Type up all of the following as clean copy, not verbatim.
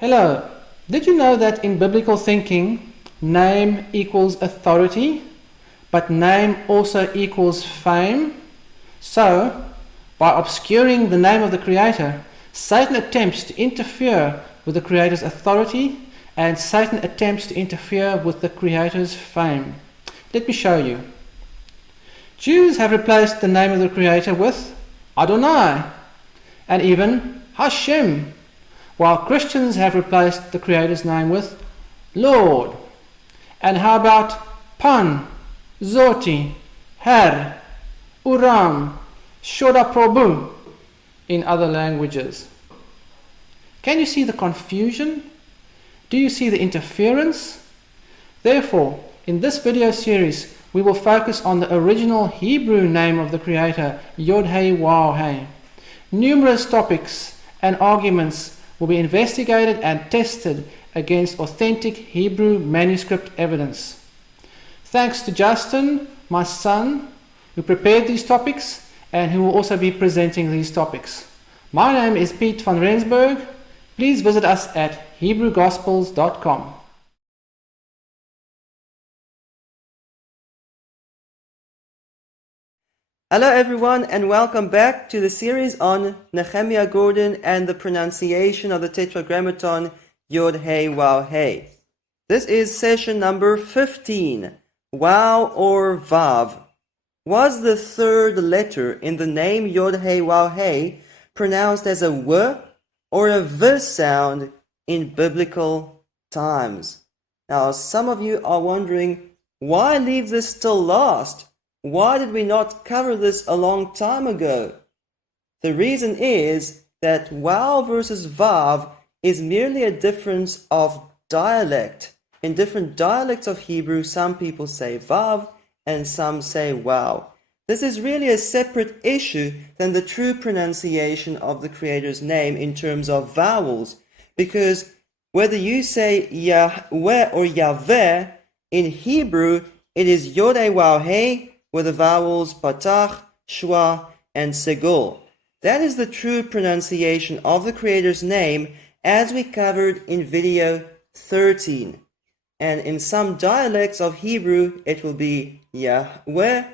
Hello. Did you know that in biblical thinking, name equals authority, but name also equals fame? So, by obscuring the name of the Creator, Satan attempts to interfere with the Creator's authority, and Satan attempts to interfere with the Creator's fame. Let me show you. Jews have replaced the name of the Creator with Adonai, and even Hashem, while Christians have replaced the Creator's name with Lord. And how about Pan, Zoti, Her, Uram, Shoda Prabhu in other languages? Can you see the confusion? Do you see the interference? Therefore, in this video series, we will focus on the original Hebrew name of the Creator, Yod-Heh-Waw-Heh. Numerous topics and arguments will be investigated and tested against authentic Hebrew manuscript evidence. Thanks to Justin, my son, who prepared these topics and who will also be presenting these topics. My name is Piet van Rensburg. Please visit us at HebrewGospels.com. Hello everyone, and welcome back to the series on Nehemiah Gordon and the pronunciation of the Tetragrammaton Yod-Heh-Waw-Heh. This is session number 15. Waw or Vav. Was the third letter in the name Yod-Heh-Waw-Heh pronounced as a W or a V sound in biblical times? Now, some of you are wondering, why leave this till last? Why did we not cover this a long time ago? The reason is that Waw versus Vav is merely a difference of dialect. In different dialects of Hebrew, some people say Vav and some say Waw. This is really a separate issue than the true pronunciation of the Creator's name in terms of vowels, because whether you say Yahweh or Yahweh, in Hebrew it is Yod-Heh-Waw-Heh with the vowels Patach, Shwa, and Segul. That is the true pronunciation of the Creator's name as we covered in video 13. And in some dialects of Hebrew, it will be Yahweh,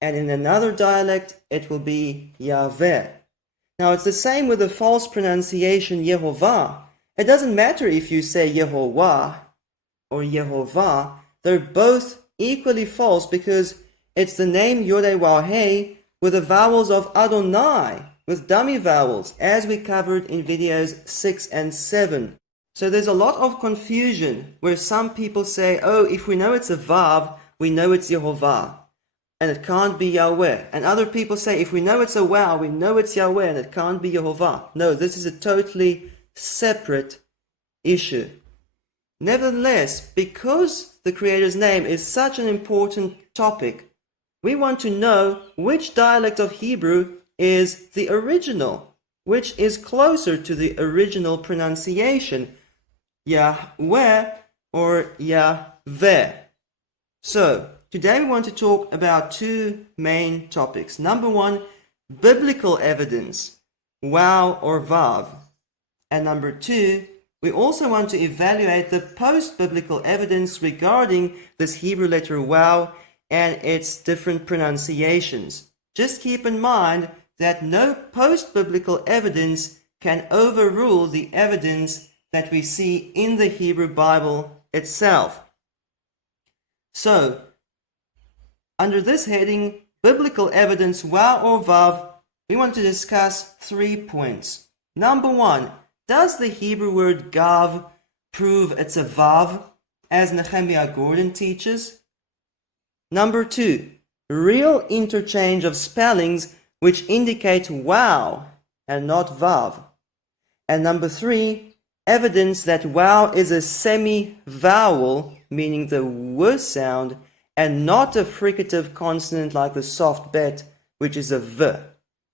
and in another dialect, it will be Yahweh. Now, it's the same with the false pronunciation Yehovah. It doesn't matter if you say Yehovah or Yehovah, they're both equally false because it's the name Yod-Heh-Waw-Heh with the vowels of Adonai, with dummy vowels, as we covered in videos 6 and 7. So there's a lot of confusion where some people say, oh, if we know it's a Vav, we know it's Yehovah, and it can't be Yahweh. And other people say, if we know it's a Waw, we know it's Yahweh, and it can't be Yehovah. No, this is a totally separate issue. Nevertheless, because the Creator's name is such an important topic, we want to know which dialect of Hebrew is the original, which is closer to the original pronunciation, Yahweh or Yahweh. So, today we want to talk about two main topics. Number one, biblical evidence, Waw or Vav. And number two, we also want to evaluate the post-biblical evidence regarding this Hebrew letter Waw and its different pronunciations. Just keep in mind that no post-biblical evidence can overrule the evidence that we see in the Hebrew Bible itself. So, under this heading, biblical evidence, Waw or Vav, we want to discuss 3 points. Number one, does the Hebrew word Gav prove it's a Vav, as Nehemiah Gordon teaches? Number two, real interchange of spellings which indicate Waw and not Vav. And number three, evidence that Waw is a semi-vowel, meaning the W sound, and not a fricative consonant like the soft bet, which is a V.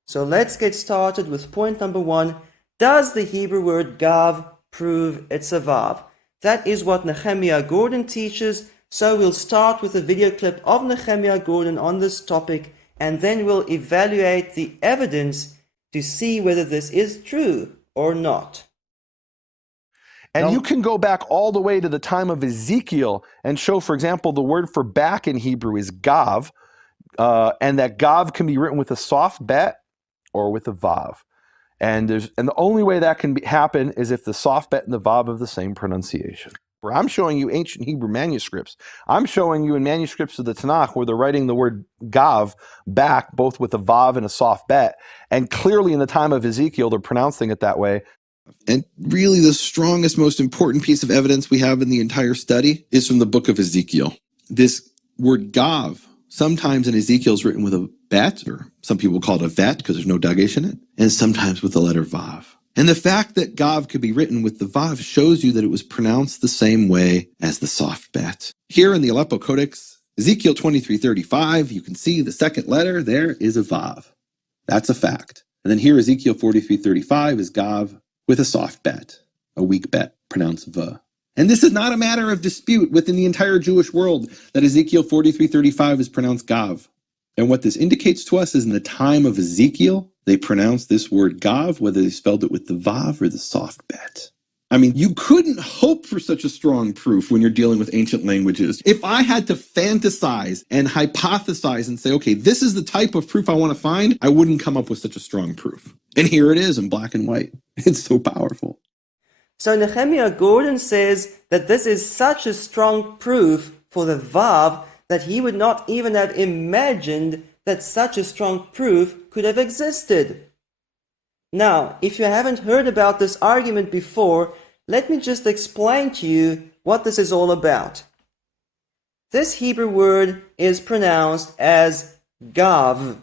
So let's get started with point number one. Does the Hebrew word Gav prove it's a Vav? That is what Nehemiah Gordon teaches. So we'll start with a video clip of Nehemiah Gordon on this topic, and then we'll evaluate the evidence to see whether this is true or not. And you can go back all the way to the time of Ezekiel and show, for example, the word for back in Hebrew is gav, and that gav can be written with a soft bet or with a vav. And the only way that can happen is if the soft bet and the vav have the same pronunciation. Where I'm showing you ancient Hebrew manuscripts. I'm showing you in manuscripts of the Tanakh where they're writing the word gav back, both with a vav and a soft bet. And clearly in the time of Ezekiel, they're pronouncing it that way. And really the strongest, most important piece of evidence we have in the entire study is from the book of Ezekiel. This word gav, sometimes in Ezekiel is written with a bet, or some people call it a vet because there's no dagesh in it, and sometimes with the letter vav. And the fact that gav could be written with the vav shows you that it was pronounced the same way as the soft bet. Here in the Aleppo Codex, Ezekiel 23:35, you can see the second letter there is a vav. That's a fact. And then here Ezekiel 43:35 is gav with a soft bet, a weak bet, pronounced v. And this is not a matter of dispute within the entire Jewish world that Ezekiel 43:35 is pronounced gav. And what this indicates to us is in the time of Ezekiel, they pronounced this word gav, whether they spelled it with the vav or the soft bet. I mean, you couldn't hope for such a strong proof when you're dealing with ancient languages. If I had to fantasize and hypothesize and say, okay, this is the type of proof I want to find, I wouldn't come up with such a strong proof. And here it is in black and white. It's so powerful. So Nehemiah Gordon says that this is such a strong proof for the vav that he would not even have imagined that such a strong proof could have existed. Now, if you haven't heard about this argument before, let me just explain to you what this is all about. This Hebrew word is pronounced as gav.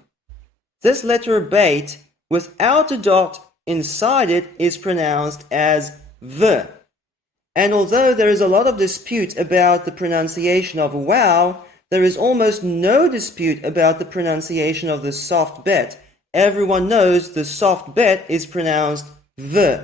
This letter beit, without a dot inside it, is pronounced as v. And although there is a lot of dispute about the pronunciation of wow, there is almost no dispute about the pronunciation of the soft bet. Everyone knows the soft bet is pronounced v.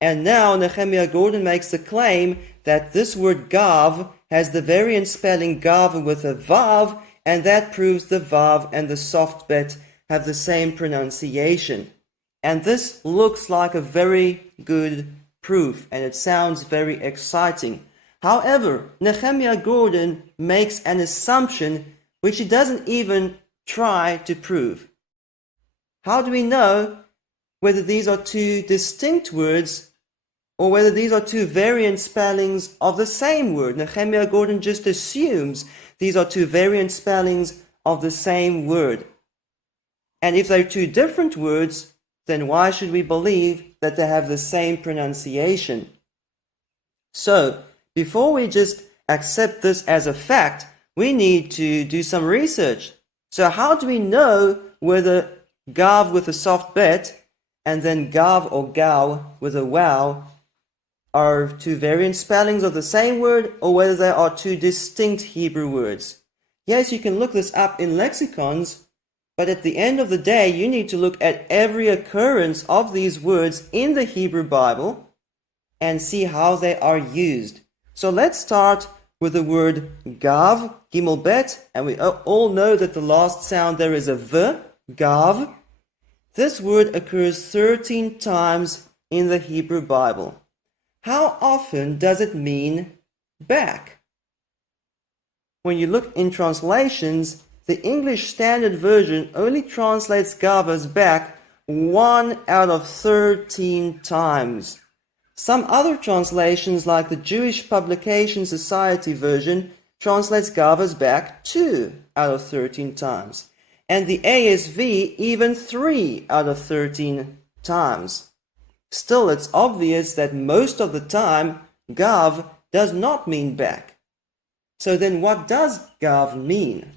And now Nehemiah Gordon makes the claim that this word gav has the variant spelling gav with a vav, and that proves the vav and the soft bet have the same pronunciation. And this looks like a very good proof, and it sounds very exciting. However, Nehemiah Gordon makes an assumption which he doesn't even try to prove. How do we know whether these are two distinct words or whether these are two variant spellings of the same word? Nehemiah Gordon just assumes these are two variant spellings of the same word. And if they're two different words, then why should we believe that they have the same pronunciation? So, before we just accept this as a fact, we need to do some research. So how do we know whether gav with a soft bet and then gav or gau with a wow are two variant spellings of the same word, or whether they are two distinct Hebrew words? Yes, you can look this up in lexicons, but at the end of the day, you need to look at every occurrence of these words in the Hebrew Bible and see how they are used. So let's start with the word gav, gimel bet, and we all know that the last sound there is a v, gav. This word occurs 13 times in the Hebrew Bible. How often does it mean back? When you look in translations, the English Standard Version only translates gav as back 1 out of 13 times. Some other translations, like the Jewish Publication Society version, translates gav as back 2 out of 13 times. And the ASV even 3 out of 13 times. Still, it's obvious that most of the time, gav does not mean back. So then what does gav mean?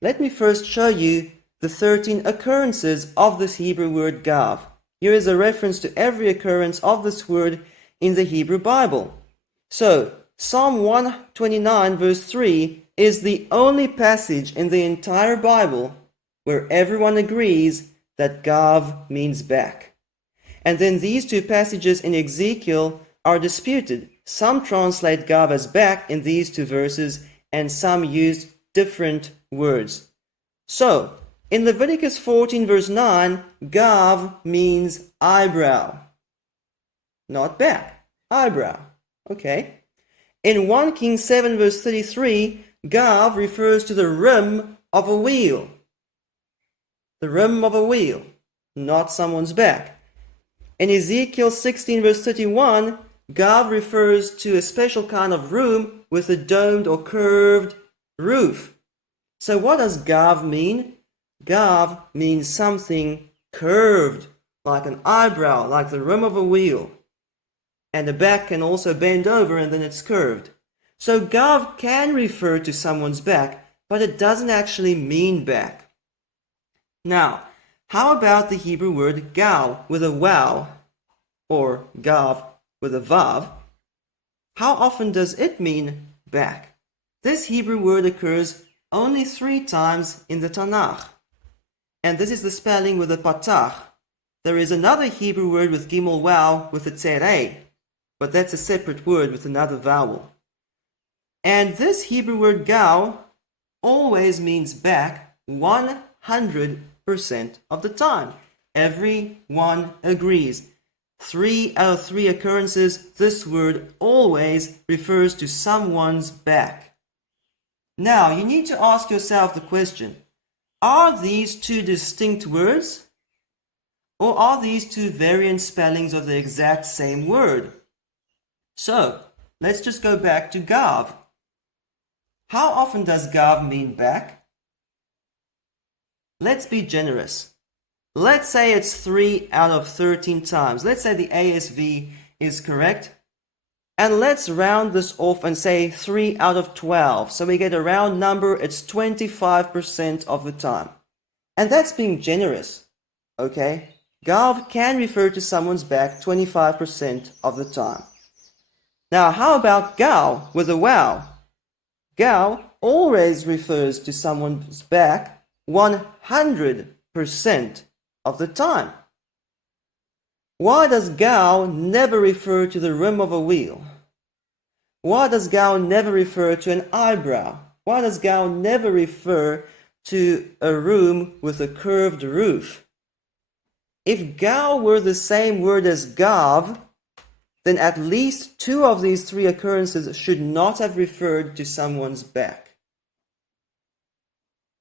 Let me first show you the 13 occurrences of this Hebrew word gav. Here is a reference to every occurrence of this word in the Hebrew Bible. So, Psalm 129 verse 3 is the only passage in the entire Bible where everyone agrees that gav means back. And then these two passages in Ezekiel are disputed. Some translate gav as back in these two verses, and some use different words. So, in Leviticus 14 verse 9, gav means eyebrow, not back, eyebrow. Okay. In 1 Kings 7 verse 33, gav refers to the rim of a wheel. The rim of a wheel, not someone's back. In Ezekiel 16 verse 31, gav refers to a special kind of room with a domed or curved roof. So what does gav mean? Gav means something curved, like an eyebrow, like the rim of a wheel. And the back can also bend over and then it's curved. So gav can refer to someone's back, but it doesn't actually mean back. Now, how about the Hebrew word gal with a waw, or gav with a vav? How often does it mean back? This Hebrew word occurs only 3 times in the Tanakh. And this is the spelling with a patach. There is another Hebrew word with gimel waw with a tzereh, but that's a separate word with another vowel. And this Hebrew word gal always means back 100% of the time. Everyone agrees. 3 out of 3 occurrences, this word always refers to someone's back. Now, you need to ask yourself the question, are these 2 distinct words? Or are these 2 variant spellings of the exact same word? So, let's just go back to gav. How often does gav mean back? Let's be generous. Let's say it's 3 out of 13 times. Let's say the ASV is correct. And let's round this off and say 3 out of 12. So we get a round number, it's 25% of the time. And that's being generous, okay? Gav can refer to someone's back 25% of the time. Now, how about gal with a waw? Gal always refers to someone's back 100% of the time. Why does gal never refer to the rim of a wheel? Why does gal never refer to an eyebrow? Why does gal never refer to a room with a curved roof? If gal were the same word as gav, then at least 2 of these 3 occurrences should not have referred to someone's back.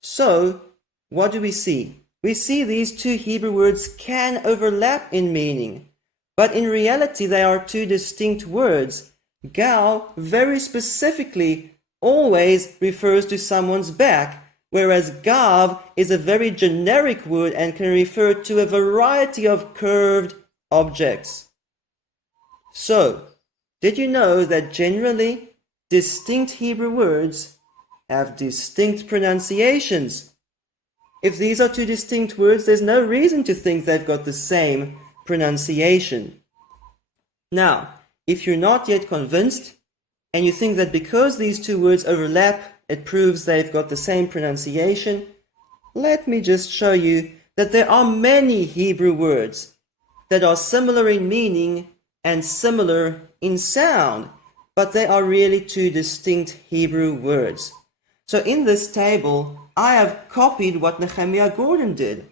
So, what do we see? We see these 2 Hebrew words can overlap in meaning, but in reality they are 2 distinct words. Gal very specifically always refers to someone's back, whereas gav is a very generic word and can refer to a variety of curved objects. So, did you know that generally distinct Hebrew words have distinct pronunciations? If these are 2 distinct words, there's no reason to think they've got the same pronunciation. Now, if you're not yet convinced, and you think that because these 2 words overlap, it proves they've got the same pronunciation, let me just show you that there are many Hebrew words that are similar in meaning and similar in sound, but they are really 2 distinct Hebrew words. So in this table, I have copied what Nehemiah Gordon did.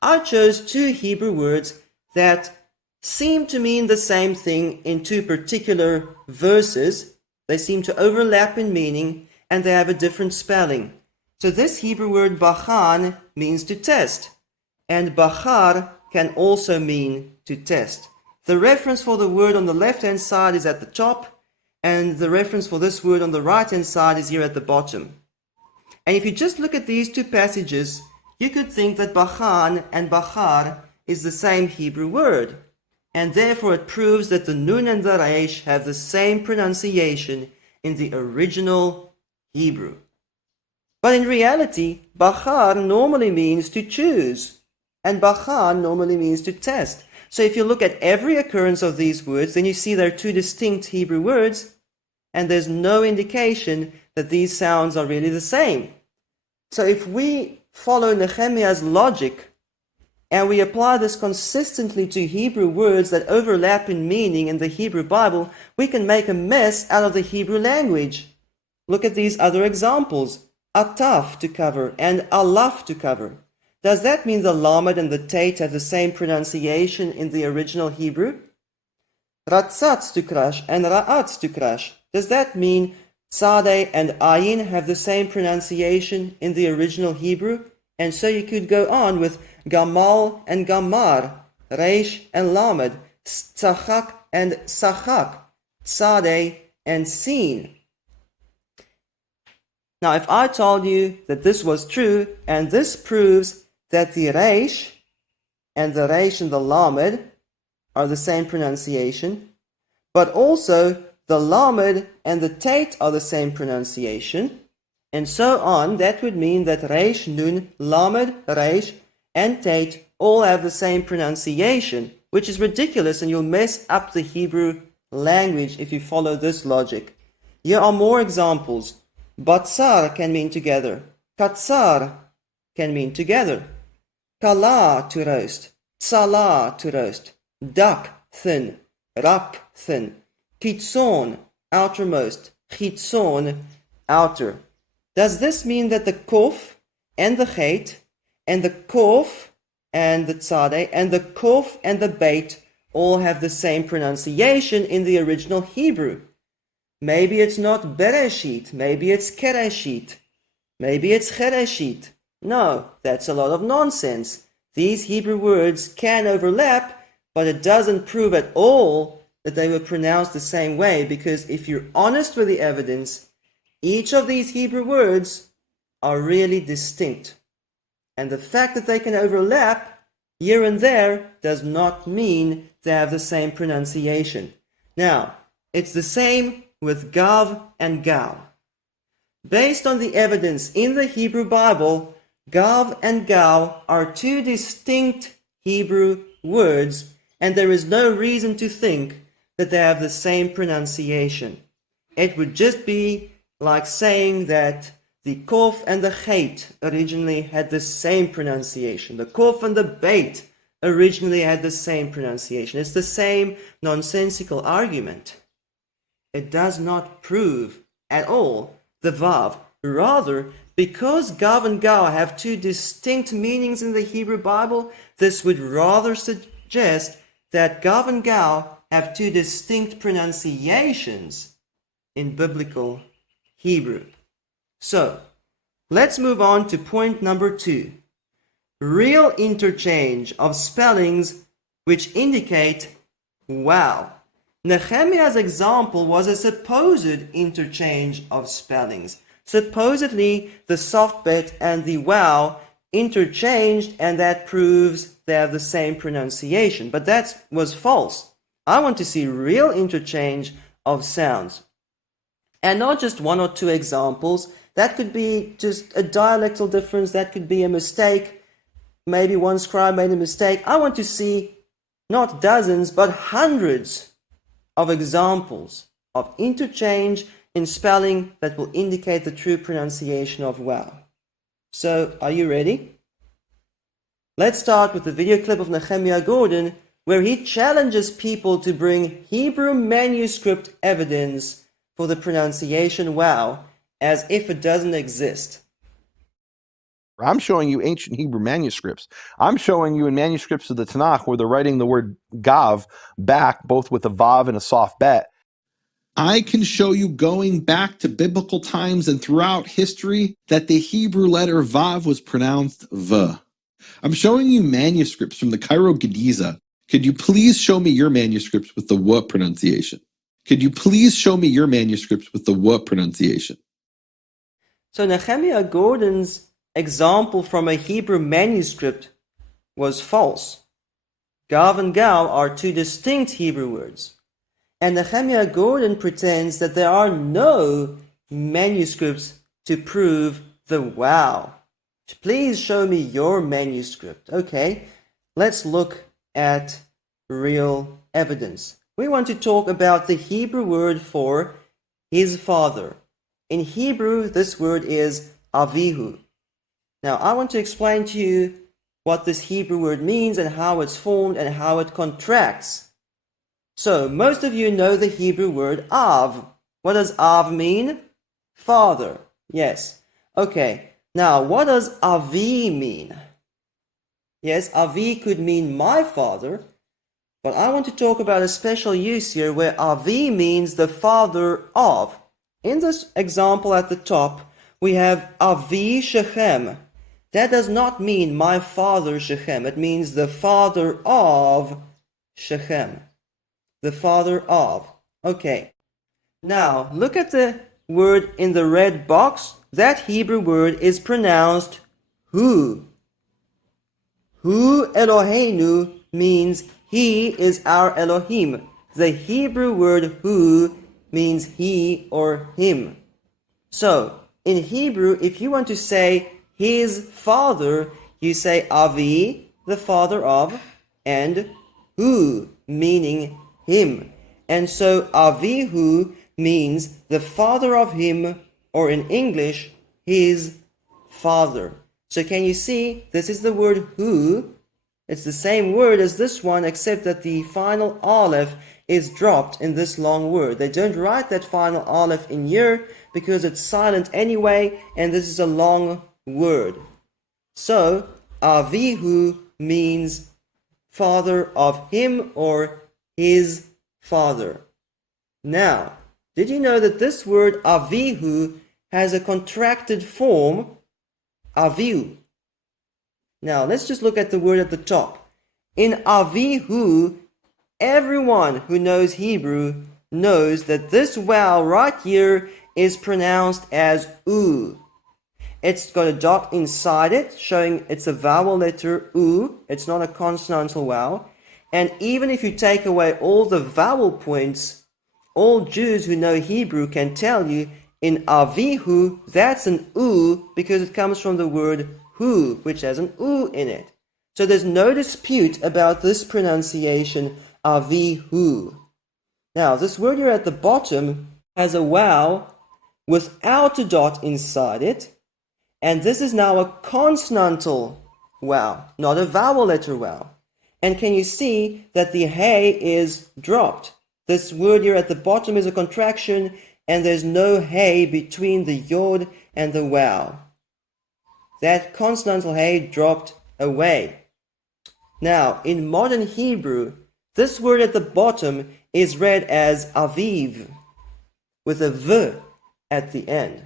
I chose 2 Hebrew words that seem to mean the same thing in 2 particular verses. They seem to overlap in meaning, and they have a different spelling. So this Hebrew word bachan means to test, and bachar can also mean to test. The reference for the word on the left-hand side is at the top, and the reference for this word on the right-hand side is here at the bottom. And if you just look at these 2 passages, you could think that bachan and bachar is the same Hebrew word, and therefore it proves that the nun and the resh have the same pronunciation in the original Hebrew. But in reality, bachar normally means to choose, and bachan normally means to test. So if you look at every occurrence of these words, then you see they're 2 distinct Hebrew words, and there's no indication that these sounds are really the same. So if we follow Nehemiah's logic, and we apply this consistently to Hebrew words that overlap in meaning in the Hebrew Bible, we can make a mess out of the Hebrew language. Look at these other examples. Ataf to cover and alaf to cover. Does that mean the lamed and the tate have the same pronunciation in the original Hebrew? Ratzatz to crash and ra'atz to crash. Does that mean tzadeh and ayin have the same pronunciation in the original Hebrew? And so you could go on with gamal and gamar, reish and lamed, tzachak and sachak, tzadeh and sin. Now, if I told you that this was true, and this proves that the reish and the lamed are the same pronunciation, but also the lamed and the tate are the same pronunciation, and so on, that would mean that reish, nun, lamed, reish, and tate all have the same pronunciation, which is ridiculous, and you'll mess up the Hebrew language if you follow this logic. Here are more examples. Batsar can mean together. Katsar can mean together. Kala, to roast. Tsala, to roast. Dak, thin. Rak, thin. Kitzon, outermost. Chitzon, outer. Does this mean that the kof and the chet and the kof and the tzadeh and the kof and the beit all have the same pronunciation in the original Hebrew? Maybe it's not Bereshit, maybe it's Kereshit, maybe it's Chereshit. No, that's a lot of nonsense. These Hebrew words can overlap, but it doesn't prove at all that they were pronounced the same way, because if you're honest with the evidence, each of these Hebrew words are really distinct. And the fact that they can overlap here and there does not mean they have the same pronunciation. Now, it's the same with gav and gal. Based on the evidence in the Hebrew Bible, gav and gal are two distinct Hebrew words, and there is no reason to think that they have the same pronunciation. It would just be like saying that the kof and the chet originally had the same pronunciation. The kof and the beit originally had the same pronunciation. It's the same nonsensical argument. It does not prove at all the vav. Rather, because gav and gal have two distinct meanings in the Hebrew Bible, this would rather suggest that gav and gal have two distinct pronunciations in biblical Hebrew. So, let's move on to point number 2. Real interchange of spellings which indicate wow. Nehemiah's example was a supposed interchange of spellings. Supposedly, the soft bet and the wow interchanged, and that proves they have the same pronunciation. But that was false. I want to see real interchange of sounds. And not just one or two examples. That could be just a dialectal difference. That could be a mistake. Maybe one scribe made a mistake. I want to see not dozens, but hundreds of examples of interchange in spelling that will indicate the true pronunciation of wow. So, are you ready? Let's start with the video clip of Nehemiah Gordon, where he challenges people to bring Hebrew manuscript evidence for the pronunciation wow, as if it doesn't exist. I'm showing you ancient Hebrew manuscripts. I'm showing you in manuscripts of the Tanakh where they're writing the word gav back both with a vav and a soft bet. I can show you going back to biblical times and throughout history that the Hebrew letter vav was pronounced v. I'm showing you manuscripts from the Cairo Gediza. Could you please show me your manuscripts with the w pronunciation? Could you please show me your manuscripts with the w pronunciation? So Nehemiah Gordon's example from a Hebrew manuscript was false. Gav and gal are two distinct Hebrew words. And Nehemiah Gordon pretends that there are no manuscripts to prove the wow. Please show me your manuscript. Okay, let's look at real evidence. We want to talk about the Hebrew word for his father. In Hebrew, this word is avihu. Now, I want to explain to you what this Hebrew word means and how it's formed and how it contracts. So, most of you know the Hebrew word av. What does av mean? Father. Yes. Okay. Now, what does avi mean? Yes, avi could mean my father. But I want to talk about a special use here where Avi means the father of. In this example at the top, we have Avi Shechem. That does not mean my father Shechem. It means the father of Shechem. The father of. Okay. Now, look at the word in the red box. That Hebrew word is pronounced Hu. Hu Eloheinu means He is our Elohim. The Hebrew word Hu means He or Him. So, in Hebrew, if you want to say His Father, you say Avi, the father of, and Hu, meaning Him. And so Avihu means the father of him, or in English, his father. So can you see, this is the word Hu. It's the same word as this one, except that the final aleph is dropped in this long word. They don't write that final aleph in here because it's silent anyway, and this is a long word. So Avihu means father of him or his father. Now, did you know that this word Avihu has a contracted form, Avihu? Now, let's just look at the word at the top. In Avihu, everyone who knows Hebrew knows that this vowel right here is pronounced as U. It's got a dot inside it, showing it's a vowel letter U. It's not a consonantal vowel. And even if you take away all the vowel points, all Jews who know Hebrew can tell you in Avihu, that's an U because it comes from the word Hu, which has an U in it. So there's no dispute about this pronunciation, Avihu. Now, this word here at the bottom has a vowel without a dot inside it, and this is now a consonantal vowel, not a vowel letter vowel. And can you see that the hey is dropped? This word here at the bottom is a contraction, and there's no hey between the yod and the vowel. That consonantal hey dropped away. Now, in modern Hebrew, this word at the bottom is read as aviv, with a v at the end.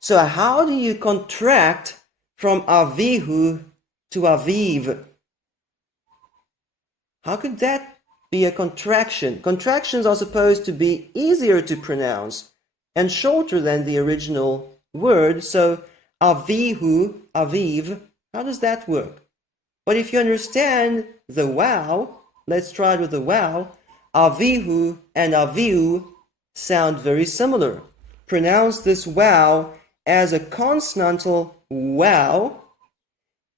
So how do you contract from avihu to aviv? How could that be a contraction? Contractions are supposed to be easier to pronounce and shorter than the original word. So avihu, aviv, how does that work? But if you understand the vowel, let's try it with the vowel. Avihu and avihu sound very similar. Pronounce this vowel as a consonantal vowel,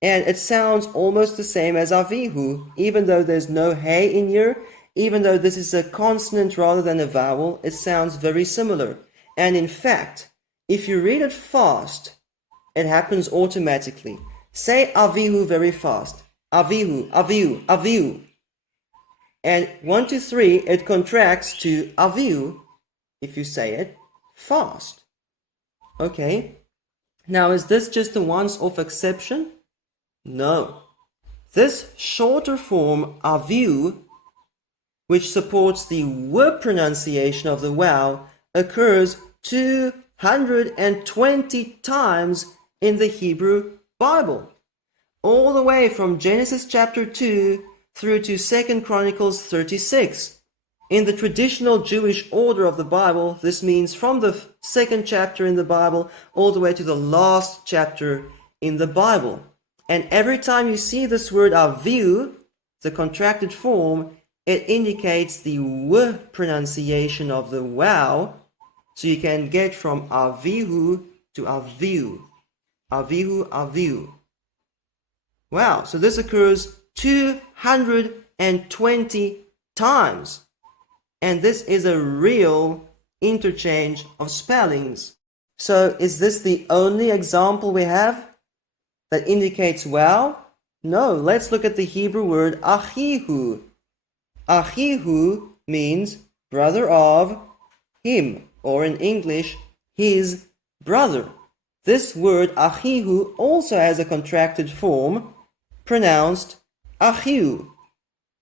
and it sounds almost the same as Avihu, even though there's no hey in here, even though this is a consonant rather than a vowel, it sounds very similar. And in fact, if you read it fast, it happens automatically. Say Avihu very fast. Avihu, Avihu, Avihu. And 1, 2, 3, it contracts to Avihu if you say it fast. Okay. Now, is this just a once-off exception? No. This shorter form, aviu, which supports the w pronunciation of the vowel, occurs 220 times in the Hebrew Bible. All the way from Genesis chapter 2 through to 2 Chronicles 36. In the traditional Jewish order of the Bible, this means from the second chapter in the Bible all the way to the last chapter in the Bible. And every time you see this word aviu, the contracted form, it indicates the w pronunciation of the vowel. So you can get from avihu to aviu. Avihu, aviu. Wow, so this occurs 220 times. And this is a real interchange of spellings. So is this the only example we have that indicates vowel? No, let's look at the Hebrew word achihu. Achihu means brother of him, or in English, his brother. This word achihu also has a contracted form pronounced achiu.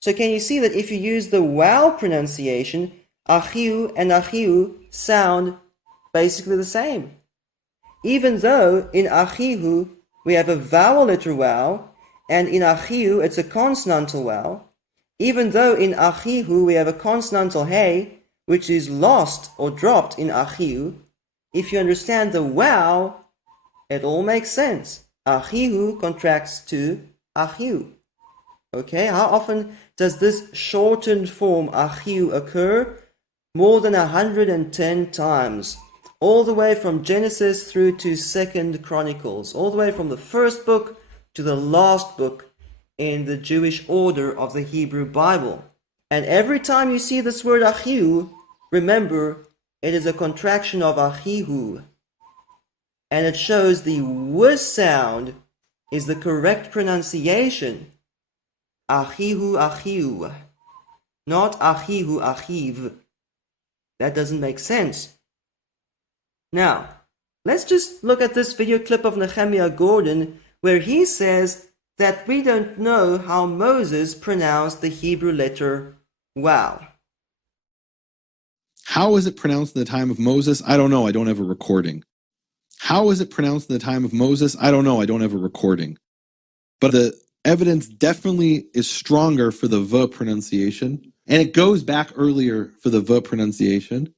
So can you see that if you use the wow pronunciation, achiu and achiu sound basically the same? Even though in achihu we have a vowel letter wow, and in achiu it's a consonantal wow, even though in achihu we have a consonantal hey, which is lost or dropped in achiu, if you understand the wow, it all makes sense. Achihu contracts to achiu. Okay, how often does this shortened form achiu occur? More than 110 times. All the way from Genesis through to 2nd Chronicles. All the way from the first book to the last book in the Jewish order of the Hebrew Bible. And every time you see this word achiu, remember, it is a contraction of achihu. And it shows the w sound is the correct pronunciation. Achihu achiu, not achihu achiv. That doesn't make sense. Now, let's just look at this video clip of Nehemiah Gordon where he says that we don't know how Moses pronounced the Hebrew letter wow. How is it pronounced in the time of Moses? I don't know. I don't have a recording. How is it pronounced in the time of Moses? I don't know. I don't have a recording. But the evidence definitely is stronger for the V pronunciation. And it goes back earlier for the V pronunciation.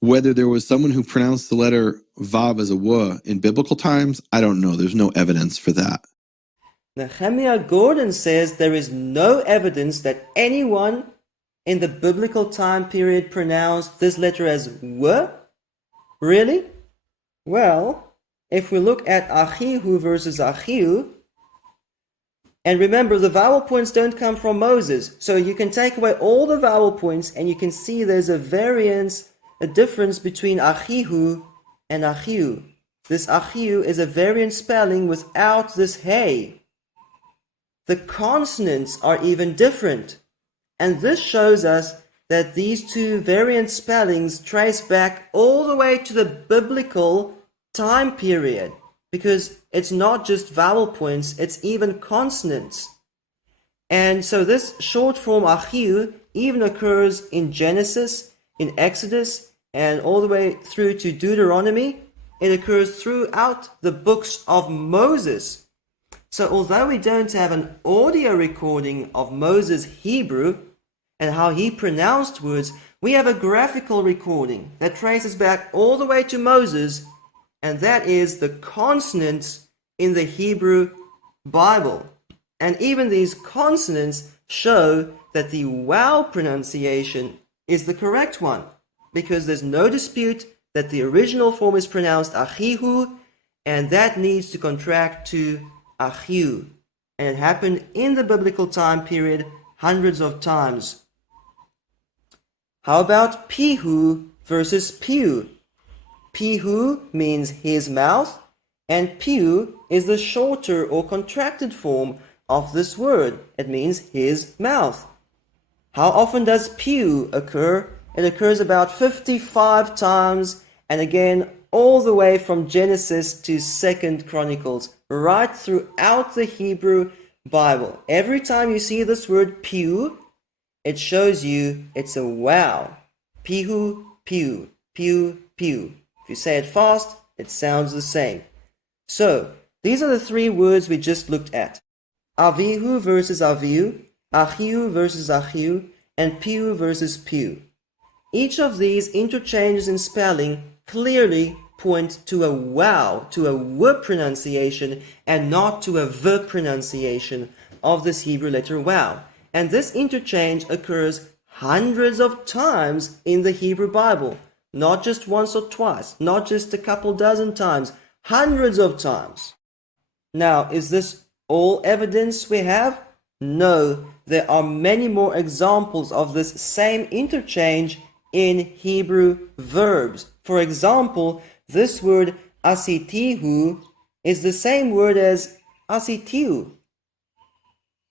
Whether there was someone who pronounced the letter Vav as a W in biblical times, I don't know. There's no evidence for that. Nehemiah Gordon says there is no evidence that anyone in the biblical time period pronounced this letter as W. Really? Well, if we look at Achihu versus Achiu, and remember the vowel points don't come from Moses, so you can take away all the vowel points and you can see there's a variance, a difference between Achihu and Achiu. This Achiu is a variant spelling without this hey. The consonants are even different. And this shows us that these two variant spellings trace back all the way to the biblical time period, because it's not just vowel points, it's even consonants. And so this short form achiu even occurs in Genesis, in Exodus, and all the way through to Deuteronomy. It occurs throughout the books of Moses. So although we don't have an audio recording of Moses' Hebrew and how he pronounced words, we have a graphical recording that traces back all the way to Moses, and that is the consonants in the Hebrew Bible. And even these consonants show that the wow pronunciation is the correct one, because there's no dispute that the original form is pronounced achihu, and that needs to contract to achiu. And it happened in the biblical time period hundreds of times. How about pihu versus piu? Pihu means his mouth, and piu is the shorter or contracted form of this word. It means his mouth. How often does piu occur? It occurs about 55 times, and again all the way from Genesis to 2nd Chronicles, right throughout the Hebrew Bible. Every time you see this word piu, it shows you it's a wow. Pihu, piu, piu, piu. If you say it fast, it sounds the same. So, these are the three words we just looked at. Avihu versus aviu, achiu versus achiu, and piu versus piu. Each of these interchanges in spelling clearly point to a wow, to a w pronunciation, and not to a v pronunciation of this Hebrew letter wow. And this interchange occurs hundreds of times in the Hebrew Bible. Not just once or twice, not just a couple dozen times, hundreds of times. Now, is this all evidence we have? No, there are many more examples of this same interchange in Hebrew verbs. For example, this word asitihu is the same word as asitiu.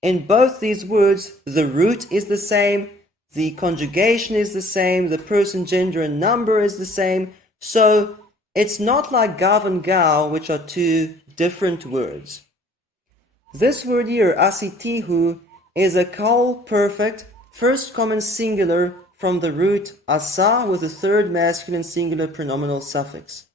In both these words, the root is the same, the conjugation is the same, the person, gender, and number is the same. So it's not like gav and gao, which are two different words. This word here, asitihu, is a kal perfect first common singular from the root asa with a third masculine singular pronominal suffix.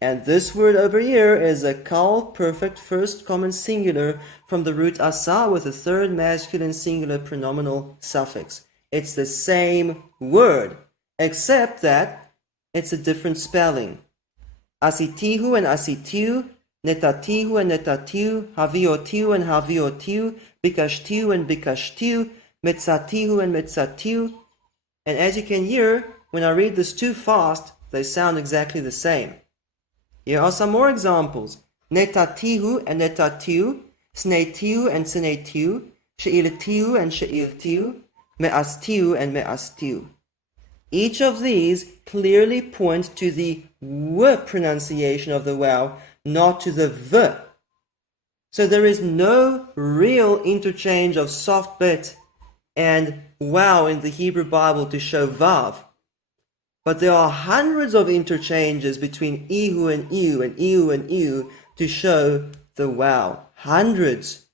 And this word over here is a kal perfect first common singular from the root asa with a third masculine singular pronominal suffix. It's the same word, except that it's a different spelling. Asitihu and asitiu, netatihu and netatiu, haviotiu and haviotiu, bikashtiu and bikashtiu, metzatihu and metzatiu. And as you can hear, when I read this too fast, they sound exactly the same. Here are some more examples. Netatihu and netatiu, snetiu and senetiu, she'iltiu and she'iltiu, me'astiu and me'astiu. Each of these clearly point to the w pronunciation of the vowel, not to the v. So there is no real interchange of soft bet and wow in the Hebrew Bible to show vav. But there are hundreds of interchanges between ihu and iu and iu and iu to show the wow. Hundreds.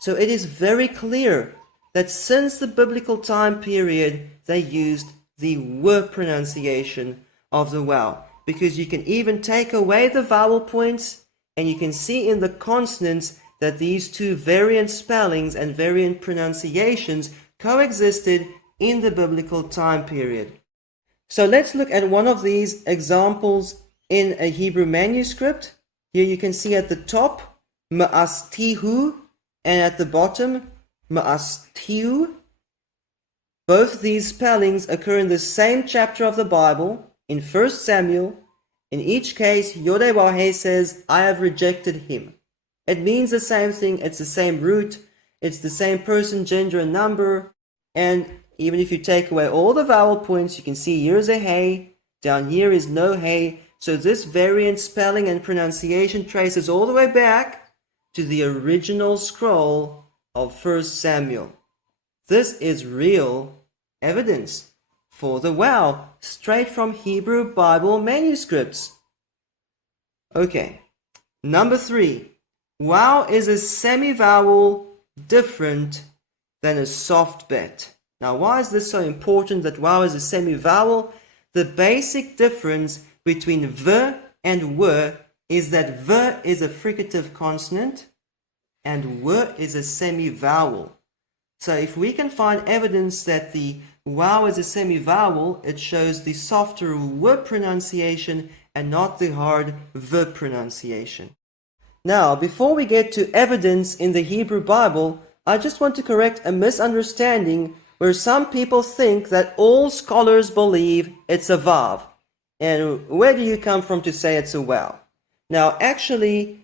So it is very clear that since the biblical time period, they used the w pronunciation of the wow. Because you can even take away the vowel points, and you can see in the consonants that these two variant spellings and variant pronunciations coexisted in the biblical time period. So let's look at one of these examples in a Hebrew manuscript. Here you can see at the top, ma'astihu, and at the bottom, ma'astiu. Both these spellings occur in the same chapter of the Bible, in 1 Samuel. In each case, Yehovah says, I have rejected him. It means the same thing, it's the same root, it's the same person, gender, and number, and even if you take away all the vowel points, you can see here's a hey, down here is no hey. So this variant spelling and pronunciation traces all the way back to the original scroll of 1 Samuel. This is real evidence for the wow, straight from Hebrew Bible manuscripts. Okay, number 3. Wow is a semi-vowel different than a soft bet. Now, why is this so important that wow is a semi-vowel? The basic difference between v and w is that v is a fricative consonant and w is a semi-vowel. So if we can find evidence that the wow is a semi-vowel, it shows the softer w pronunciation and not the hard v pronunciation. Now, before we get to evidence in the Hebrew Bible, I just want to correct a misunderstanding where some people think that all scholars believe it's a vav. And where do you come from to say it's a wow? Now, actually,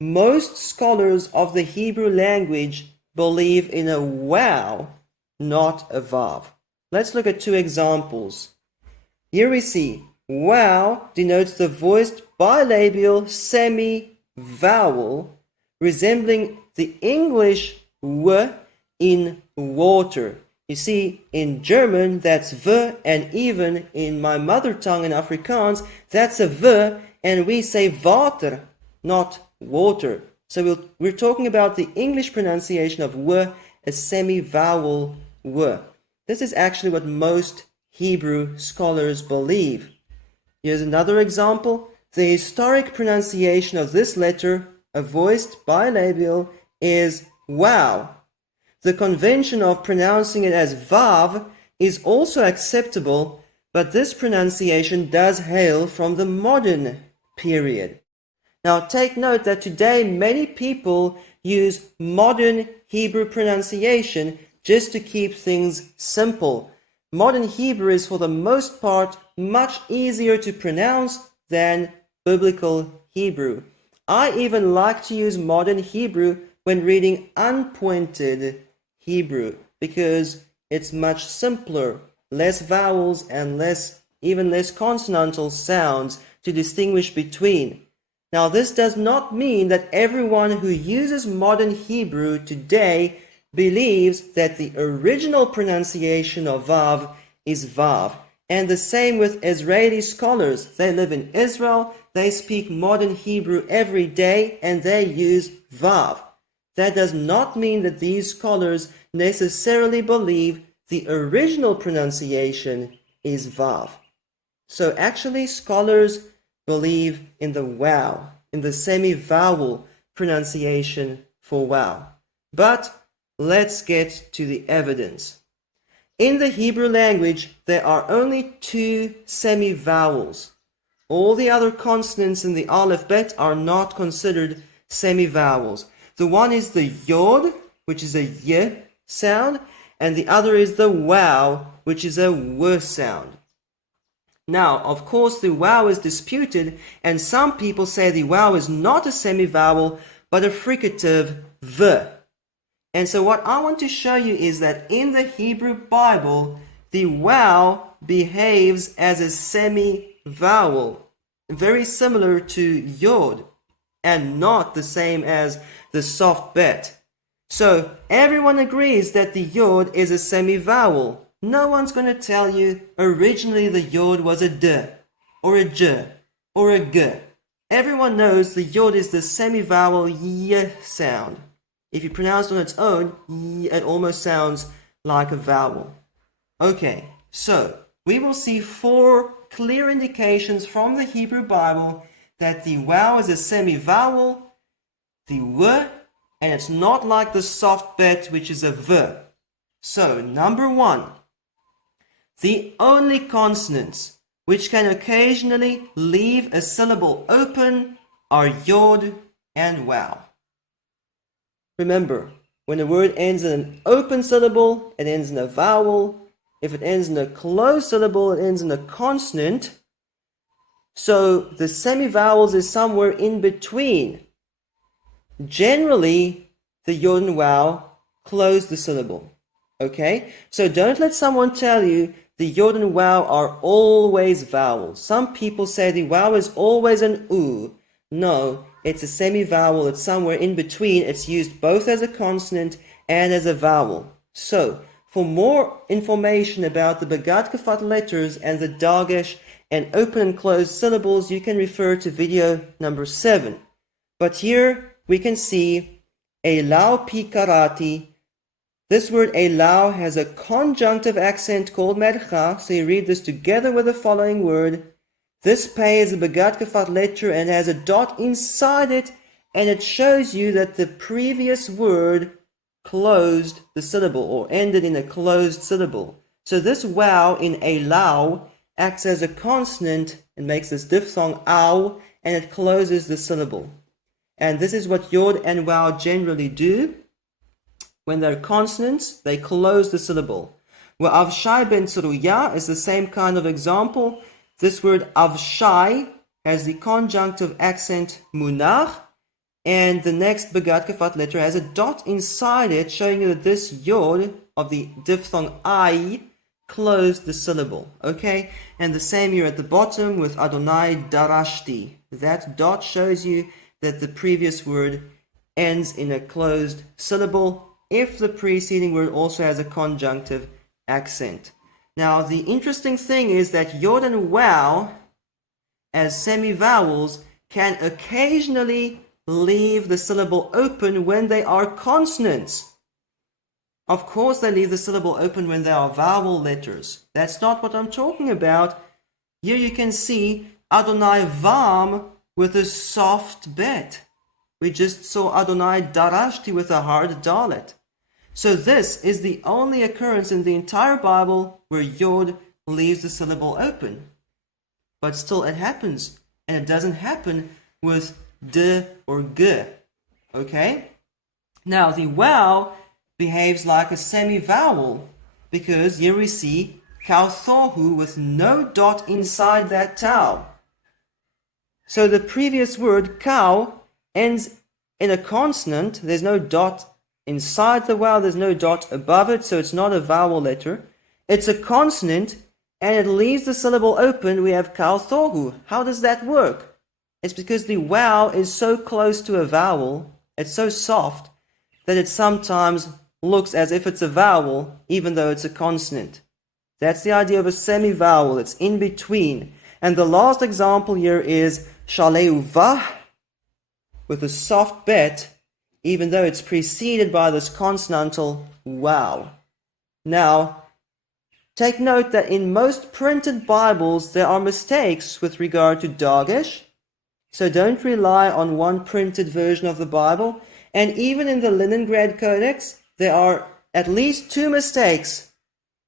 most scholars of the Hebrew language believe in a wow, not a vav. Let's look at 2 examples. Here we see wow denotes the voiced bilabial semi-vowel resembling the English w in water. You see, in German, that's v, and even in my mother tongue in Afrikaans, that's a v, and we say water, not water. So we're talking about the English pronunciation of w, a semi-vowel w. This is actually what most Hebrew scholars believe. Here's another example. The historic pronunciation of this letter, a voiced bilabial, is wow. The convention of pronouncing it as vav is also acceptable, but this pronunciation does hail from the modern period. Now take note that today many people use modern Hebrew pronunciation just to keep things simple. Modern Hebrew is for the most part much easier to pronounce than biblical Hebrew. I even like to use modern Hebrew when reading unpointed Hebrew because it's much simpler, less vowels and even less consonantal sounds to distinguish between. Now, this does not mean that everyone who uses modern Hebrew today believes that the original pronunciation of vav is vav. And the same with Israeli scholars. They live in Israel, they speak modern Hebrew every day, and they use vav. that does not mean that these scholars necessarily believe the original pronunciation is Vav. So actually scholars believe in the wow, in the semi-vowel pronunciation for wow. But let's get to the evidence. In the Hebrew language, there are only two semi-vowels. All the other consonants in the Aleph Bet are not considered semi-vowels. The one is the Yod, which is a Y sound, and the other is the Wow, which is a W sound. Now, of course, the Wow is disputed, and some people say the Wow is not a semi-vowel, but a fricative V. And so what I want to show you is that in the Hebrew Bible, the Wow behaves as a semi-vowel, very similar to Yod, and not the same as the soft bet. So everyone agrees that the Yod is a semi-vowel. No one's going to tell you originally the Yod was a D, or a J, or a G. Everyone knows the Yod is the semi-vowel Y sound. If you pronounce it on its own, it almost sounds like a vowel. Okay, so we will see 4 clear indications from the Hebrew Bible that the wow is a semi-vowel, the W, and it's not like the soft bet, which is a V. So, number 1, the only consonants which can occasionally leave a syllable open are Yod and Wow. Remember, when a word ends in an open syllable, it ends in a vowel. If it ends in a closed syllable, it ends in a consonant. So the semi-vowels is somewhere in between. Generally, the Yod and Wow close the syllable. Okay? So don't let someone tell you the Yod and Wow are always vowels. Some people say the Wow is always an U. No, it's a semi-vowel. It's somewhere in between. It's used both as a consonant and as a vowel. So, for more information about the Begad Kafat letters and the Dagesh and open and closed syllables, you can refer to video number 7. But here we can see Elau pi karati. This word Elau has a conjunctive accent called Mercha, so you read this together with the following word. This pei is a Begad Kafat letter and has a dot inside it, and it shows you that the previous word closed the syllable or ended in a closed syllable. So this wow in Elau acts as a consonant and makes this diphthong ow, and it closes the syllable. And this is what Yod and Wow generally do. When they're consonants, they close the syllable. Where Avshai ben Tzeruya is the same kind of example. This word Avshai has the conjunctive accent munach, and the next Begad Kafat letter has a dot inside it, showing you that this Yod of the diphthong I closed the syllable. Okay? And the same here at the bottom with Adonai darashti. That dot shows you that the previous word ends in a closed syllable if the preceding word also has a conjunctive accent. Now, the interesting thing is that Yod and Wow, as semi-vowels, can occasionally leave the syllable open when they are consonants. Of course, they leave the syllable open when they are vowel letters. That's not what I'm talking about. Here you can see Adonai Vam with a soft bet. We just saw Adonai Darashti with a hard dalet. So this is the only occurrence in the entire Bible where Yod leaves the syllable open. But still it happens, and it doesn't happen with D or G. Okay? Now the Wow behaves like a semi-vowel because here we see Kauthohu with no dot inside that tau. So the previous word cow ends in a consonant. There's no dot inside the wow, there's no dot above it, so it's not a vowel letter. It's a consonant, and it leaves the syllable open. We have Kauthohu. How does that work? It's because the wow is so close to a vowel, it's so soft, that it sometimes looks as if it's a vowel, even though it's a consonant. That's the idea of a semi-vowel. It's in between. And the last example here is Shaleu Vah, with a soft bet, even though it's preceded by this consonantal wow. Now, take note that in most printed Bibles there are mistakes with regard to dagesh, so don't rely on one printed version of the Bible. And even in the Leningrad Codex, there are at least 2 mistakes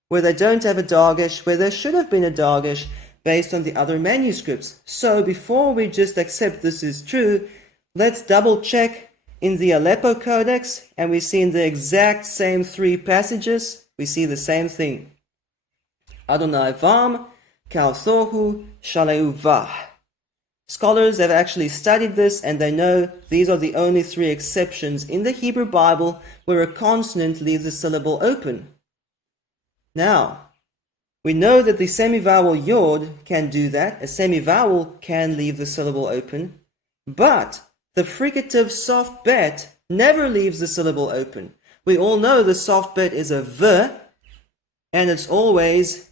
where they don't have a dagesh, where there should have been a dagesh based on the other manuscripts. So before we just accept this is true, let's double check in the Aleppo Codex, and we see in the exact same 3 passages, we see the same thing. Adonai Vam, Kalthohu, Shaleuvah. Scholars have actually studied this, and they know these are the only 3 exceptions in the Hebrew Bible where a consonant leaves the syllable open. Now, we know that the semivowel yod can do that. A semivowel can leave the syllable open, but the fricative soft bet never leaves the syllable open. We all know the soft bet is a v, and it always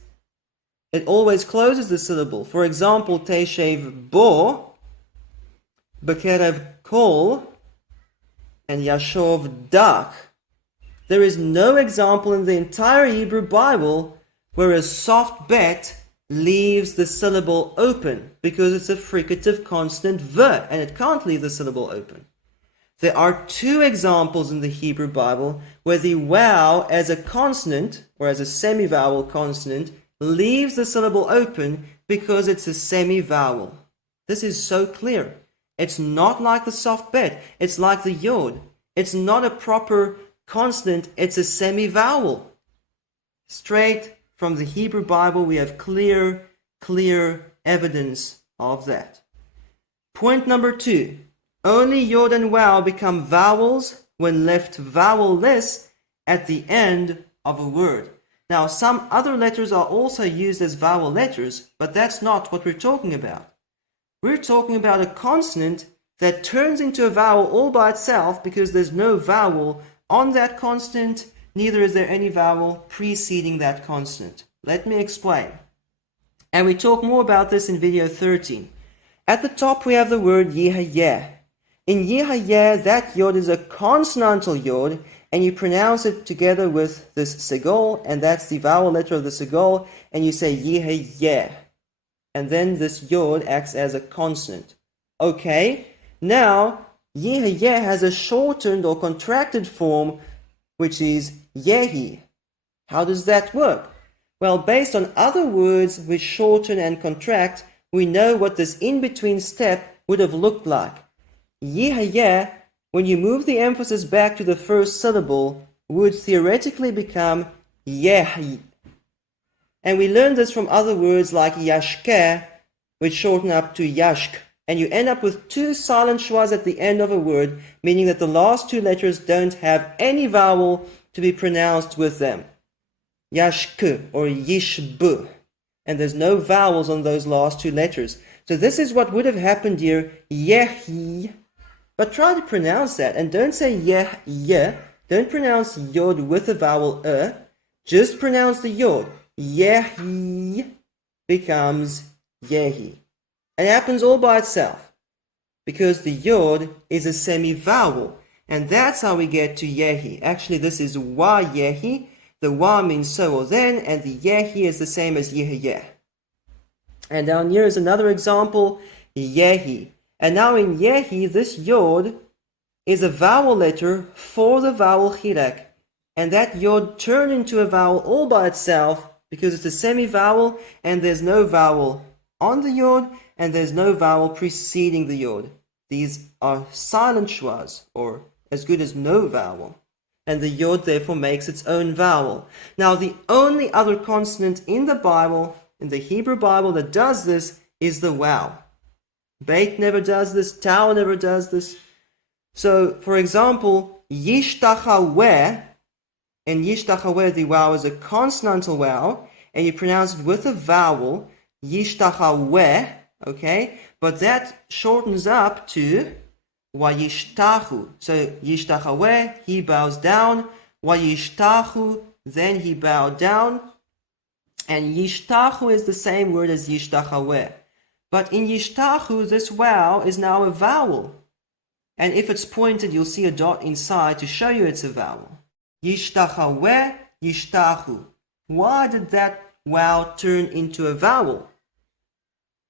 closes the syllable. For example, teshev bo, bekerev kol, and yashov dak. There is no example in the entire Hebrew Bible where a soft bet leaves the syllable open, because it's a fricative consonant v, and it can't leave the syllable open. There are 2 examples in the Hebrew Bible where the wow as a consonant, or as a semivowel consonant, leaves the syllable open because it's a semivowel. This is so clear. It's not like the soft bet. It's like the yod. It's not a proper consonant. It's a semivowel. Straight from the Hebrew Bible, we have clear evidence of that. Point number 2. Only yod and wow become vowels when left vowelless at the end of a word. Now, some other letters are also used as vowel letters, but that's not what we're talking about. We're talking about a consonant that turns into a vowel all by itself because there's no vowel on that consonant, neither is there any vowel preceding that consonant. Let me explain. And we talk more about this in video 13. At the top we have the word Yehovah. In Yehovah, that yod is a consonantal yod, and you pronounce it together with this segol, and that's the vowel letter of the segol, and you say Yehovah. And then this yod acts as a consonant. Okay, now Yehovah has a shortened or contracted form, which is Yehi. How does that work? Well, based on other words which shorten and contract, we know what this in-between step would have looked like. Yehovah, when you move the emphasis back to the first syllable, would theoretically become Yehi. And we learn this from other words like Yashkeh, which shorten up to Yashk. And you end up with 2 silent schwas at the end of a word, meaning that the last 2 letters don't have any vowel to be pronounced with them. Yashk or Yishb. And there's no vowels on those last 2 letters. So this is what would have happened here, Yehi. But try to pronounce that, and don't say Yeh. Don't pronounce yod with a vowel Just pronounce the yod. Yehi becomes Yehi. And it happens all by itself, because the yod is a semi-vowel, and that's how we get to Yehi. Actually, this is Wa Yehi. The Wa means so or then, and the Yehi is the same as Yehovah. And down here is another example, Yehi. And now in Yehi, this yod is a vowel letter for the vowel chirek. And that yod turned into a vowel all by itself because it's a semi-vowel and there's no vowel on the yod and there's no vowel preceding the yod. These are silent schwas, or as good as no vowel. And the yod therefore makes its own vowel. Now the only other consonant in the Bible, in the Hebrew Bible, that does this is the wow. Beit never does this, Tau never does this. So, for example, Yishtachaweh, in Yishtachaweh the wow is a consonantal wow, and you pronounce it with a vowel, Yishtachaweh, okay? But that shortens up to Wayishtachu. So, Yishtachaweh, he bows down, Wayishtachu, then he bowed down, and Yishtachu is the same word as Yishtachaweh. But in Yishtachu, this wow is now a vowel. and if it's pointed, you'll see a dot inside to show you it's a vowel. Yishtachawe, yishtachu. Why did that vowel turn into a vowel?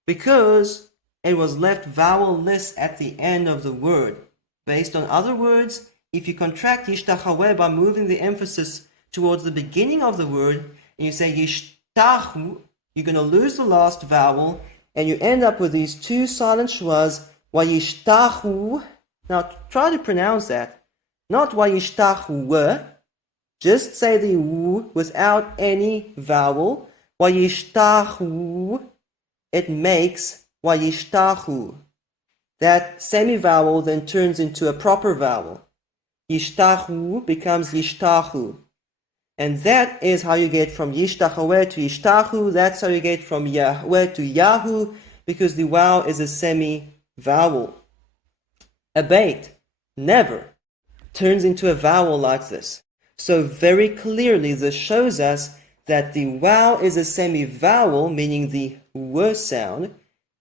Because it was left vowel-less at the end of the word. Based on other words, if you contract yishtachawe by moving the emphasis towards the beginning of the word, and you say yishtachu, you're going to lose the last vowel, and you end up with these two silent schwas, wayishtachu. Now try to pronounce that. Not wayishtachu, just say the w without any vowel. Wayishtachu, it makes wayishtachu. That semi-vowel then turns into a proper vowel. Yishtachu becomes yishtachu. And that is how you get from yishtachawe to yishtachu. That's how you get from Yahweh to Yahu, because the vowel is a semi-vowel. Abate, never, turns into a vowel like this. So very clearly this shows us that the vowel is a semi-vowel, meaning the w sound.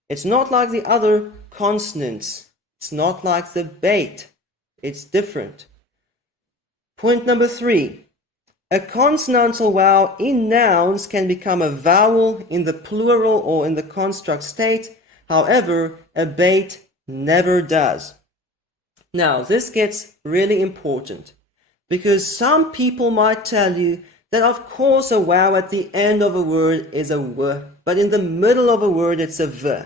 It's not like the other consonants. It's not like the bait. It's different. Point number 3. A consonantal vowel in nouns can become a vowel in the plural or in the construct state. However, a bait never does. Now, this gets really important because some people might tell you that of course a vowel at the end of a word is a w, but in the middle of a word it's a v.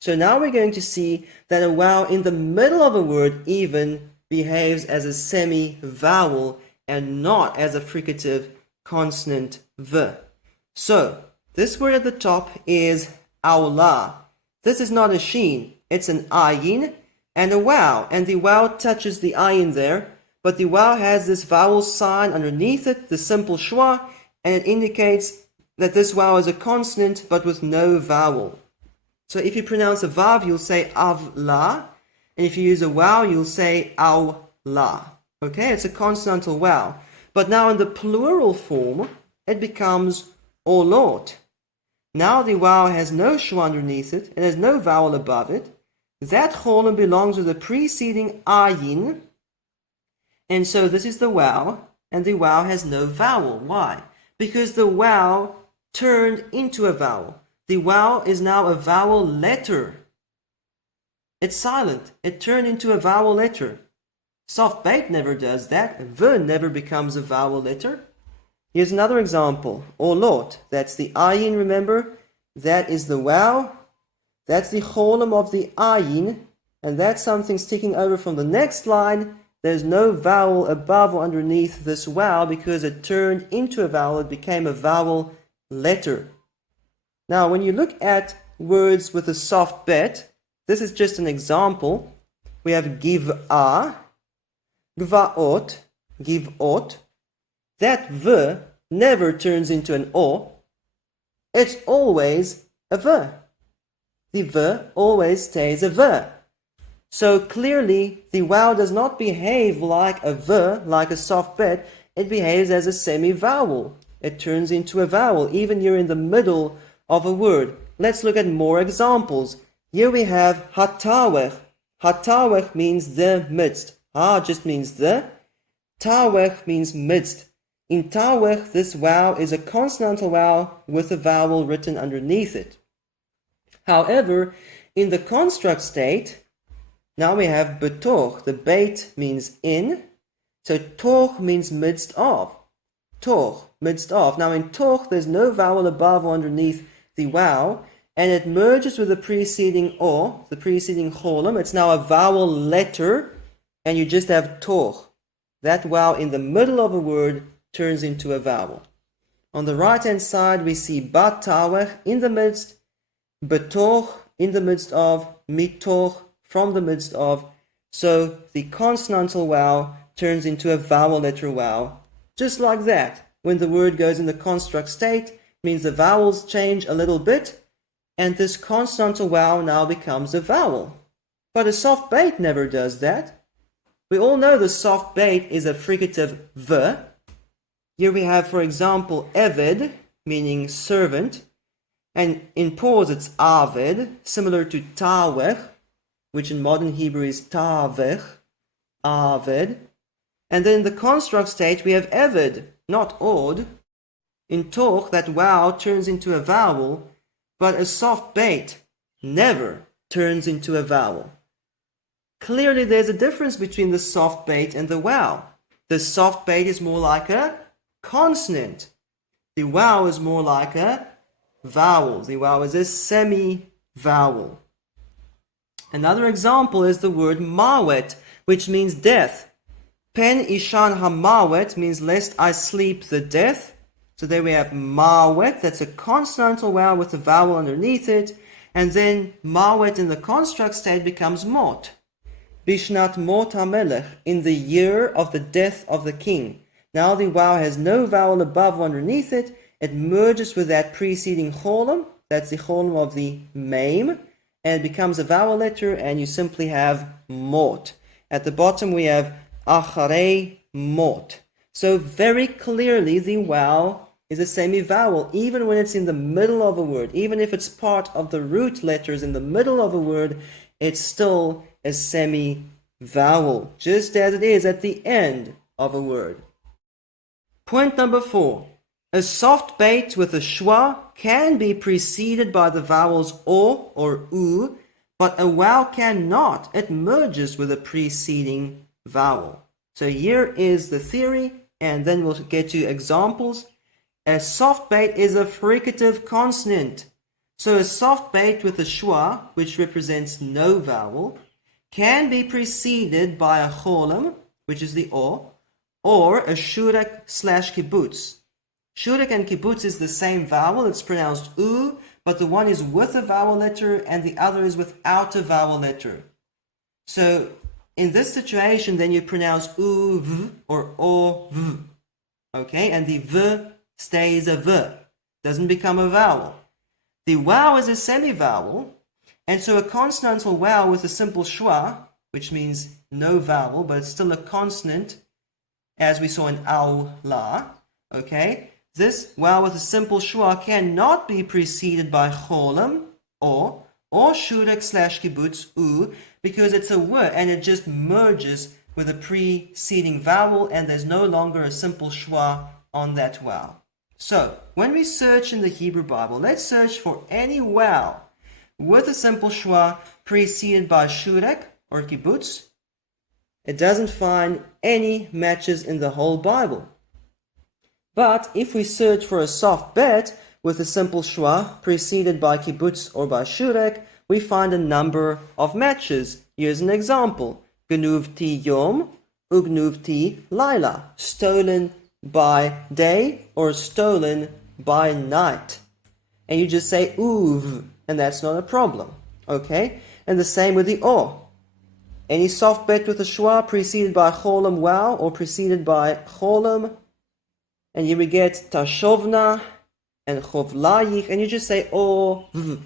So now we're going to see that a vowel in the middle of a word even behaves as a semi-vowel and not as a fricative consonant v. So, this word at the top is aula. This is not a sheen, it's an ayin and a vowel, and the vowel touches the ayin there, but the vowel has this vowel sign underneath it, the simple schwa, and it indicates that this vowel is a consonant but with no vowel. So if you pronounce a vav, you'll say avla, and if you use a vowel, you'll say aula. Okay, it's a consonantal vowel. But now in the plural form, it becomes olot. Now the vowel has no schwa underneath it, and has no vowel above it. That cholim belongs to the preceding ayin, and so this is the vowel, and the vowel has no vowel. Why? Because the vowel turned into a vowel. The vowel is now a vowel letter. It's silent. It turned into a vowel letter. Soft bait never does that. V never becomes a vowel letter. Here's another example. Olot. That's the ayin, remember? That is the vowel. That's the cholim of the ayin. And that's something sticking over from the next line. There's no vowel above or underneath this vowel because it turned into a vowel. It became a vowel letter. Now, when you look at words with a soft bet, this is just an example. We have giv'ah, gva'ot, giv'ot. That v never turns into an o. It's always a v. The v always stays a v. So clearly, the vowel does not behave like a v, like a soft bet. It behaves as a semi-vowel. It turns into a vowel, even you're in the middle of a word. Let's look at more examples. Here we have hatawech. Hatawech means the midst. Ha just means the. Tawech means midst. In tawech, this vowel is a consonantal vowel with a vowel written underneath it. However, in the construct state, now we have betoch. The beit means in. So toch means midst of. Toch, midst of. Now in toch, there's no vowel above or underneath the vowel, and it merges with the preceding o, the preceding cholim. It's now a vowel letter, and you just have toch. That vowel in the middle of a word turns into a vowel. On the right-hand side, we see batawech in the midst, betoch in the midst of, mitoch from the midst of. So the consonantal vowel turns into a vowel letter vowel, just like that. When the word goes in the construct state, means the vowels change a little bit, and this consonantal vowel now becomes a vowel. But a soft bait never does that. We all know the soft bait is a fricative v. Here we have, for example, eved, meaning servant, and in pause it's aved, similar to tawech. which in modern Hebrew is tavech, aved. And then in the construct state, we have eved, not od. In toch, that wow turns into a vowel, but a soft bait never turns into a vowel. Clearly, there's a difference between the soft bait and the wow. The soft bait is more like a consonant. The wow is more like a vowel. The wow is a semi-vowel. Another example is the word mawet, which means death. Pen ishan hamawet means lest I sleep the death. So there we have mawet, that's a consonantal wow with a vowel underneath it. And then mawet in the construct state becomes mot. Bishnat mot hamelech, in the year of the death of the king. Now the wow has no vowel above or underneath it. It merges with that preceding cholam, that's the cholam of the maim, and it becomes a vowel letter, and you simply have mot. At the bottom we have acharei mot. So very clearly the wow is a semi-vowel, even when it's in the middle of a word. Even if it's part of the root letters in the middle of a word, it's still a semi-vowel, just as it is at the end of a word. Point number 4. A soft bait with a schwa can be preceded by the vowels o or u, but a wow cannot. It merges with a preceding vowel. So here is the theory, and then we'll get to examples. A soft bait is a fricative consonant. So a soft bait with a schwa, which represents no vowel, can be preceded by a cholam, which is the o, or a shurek / kibbutz. Shurek and kibbutz is the same vowel, it's pronounced u, but the one is with a vowel letter and the other is without a vowel letter. So in this situation, then you pronounce u, v, or o, v. Okay, and the v stays a v, doesn't become a vowel. The wow is a semi-vowel, and so a consonantal wow with a simple schwa, which means no vowel, but it's still a consonant, as we saw in au, la, okay? This wow with a simple schwa cannot be preceded by cholam, or shurek / kibbutz, u, because it's a w, and it just merges with a preceding vowel, and there's no longer a simple schwa on that wow. So, when we search in the Hebrew Bible, let's search for any wow with a simple schwa preceded by shurek or kibbutz. It doesn't find any matches in the whole Bible. But if we search for a soft bet with a simple schwa preceded by kibbutz or by shurek, we find a number of matches. Here's an example. Gnuvti yom, ugnuvti laila. Stolen by day or stolen by night. And you just say uv, and that's not a problem. Okay? And the same with the o. Any soft bet with a schwa preceded by cholam wow or preceded by cholam, and here we get tashovna and chovlayich, and you just say o, v.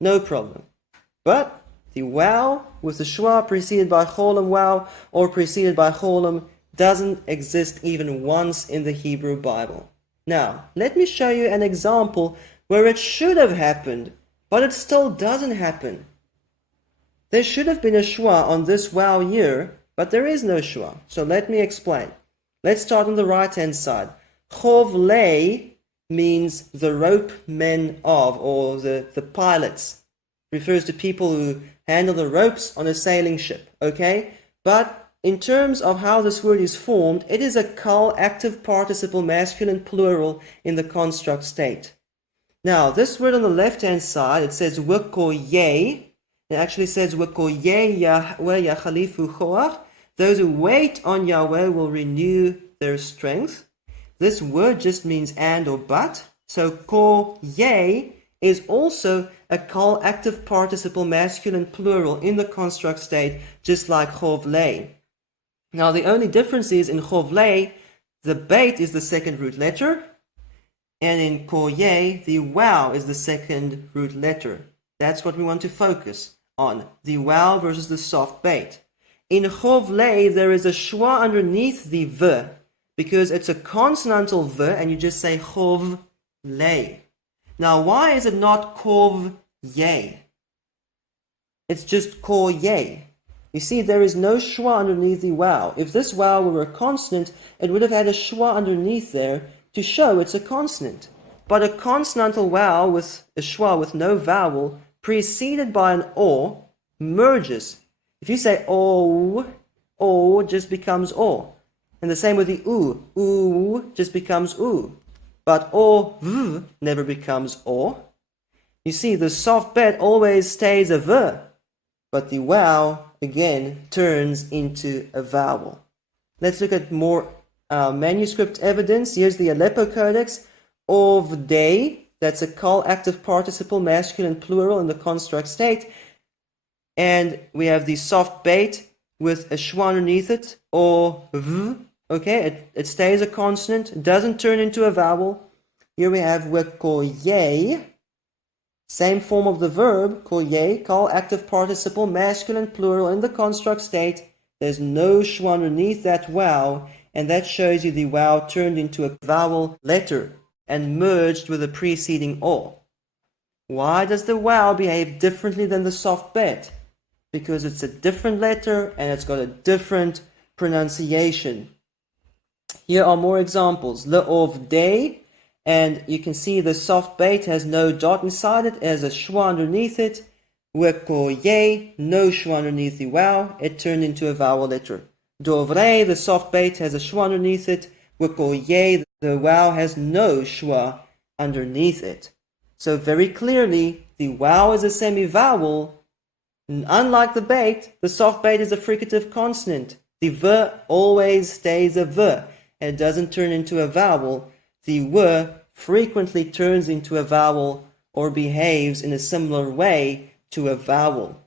No problem. But the wow with the schwa preceded by cholam wow or preceded by cholam doesn't exist even once in the Hebrew Bible. Now, let me show you an example where it should have happened, but it still doesn't happen. There should have been a schwa on this wow here, but there is no schwa. So let me explain. Let's start on the right-hand side. Chovlei means the rope men of, or the pilots. Refers to people who handle the ropes on a sailing ship, okay? But in terms of how this word is formed, it is a kal active participle masculine plural in the construct state. Now, this word on the left-hand side, it says wekoye. It actually says wekoye Yahweh yachalifu choach. Those who wait on Yahweh will renew their strength. This word just means and or but. So koye is also a kal active participle masculine plural in the construct state, just like chovlei. Now the only difference is in chovlei, the bait is the second root letter, and in koye, the wow is the second root letter. That's what we want to focus on, the wow versus the soft bait. In chovlei, there is a schwa underneath the v, because it's a consonantal v, and you just say chovlei. Now, why is it not kov ye? It's just ko ye. You see, there is no schwa underneath the vowel. If this vowel were a consonant, it would have had a schwa underneath there to show it's a consonant. But a consonantal vowel with a schwa with no vowel preceded by an o merges. If you say o just becomes o. And the same with the oo just becomes oo. But v never becomes o. You see, the soft bet always stays a v, but the vowel again turns into a vowel. Let's look at more manuscript evidence. Here's the Aleppo Codex of day. That's a call active participle, masculine plural in the construct state. And we have the soft bait with a schwa underneath it, or v. Okay, it stays a consonant, it doesn't turn into a vowel. Here we have wekoye, same form of the verb, koye, call active participle, masculine plural in the construct state. There's no schwa underneath that vowel, and that shows you the vowel turned into a vowel letter and merged with the preceding o. Why does the vowel behave differently than the soft bet? Because it's a different letter and it's got a different pronunciation. Here are more examples. Le of day, and you can see the soft bait has no dot inside it, as a schwa underneath it. Wekoye, no schwa underneath the vowel, it turned into a vowel letter. Dovre, the soft bait has a schwa underneath it. Wekoye, the vowel has no schwa underneath it. So very clearly, the vowel is a semi-vowel. Unlike the bait, the soft bait is a fricative consonant. The v always stays a v and doesn't turn into a vowel. The w frequently turns into a vowel or behaves in a similar way to a vowel.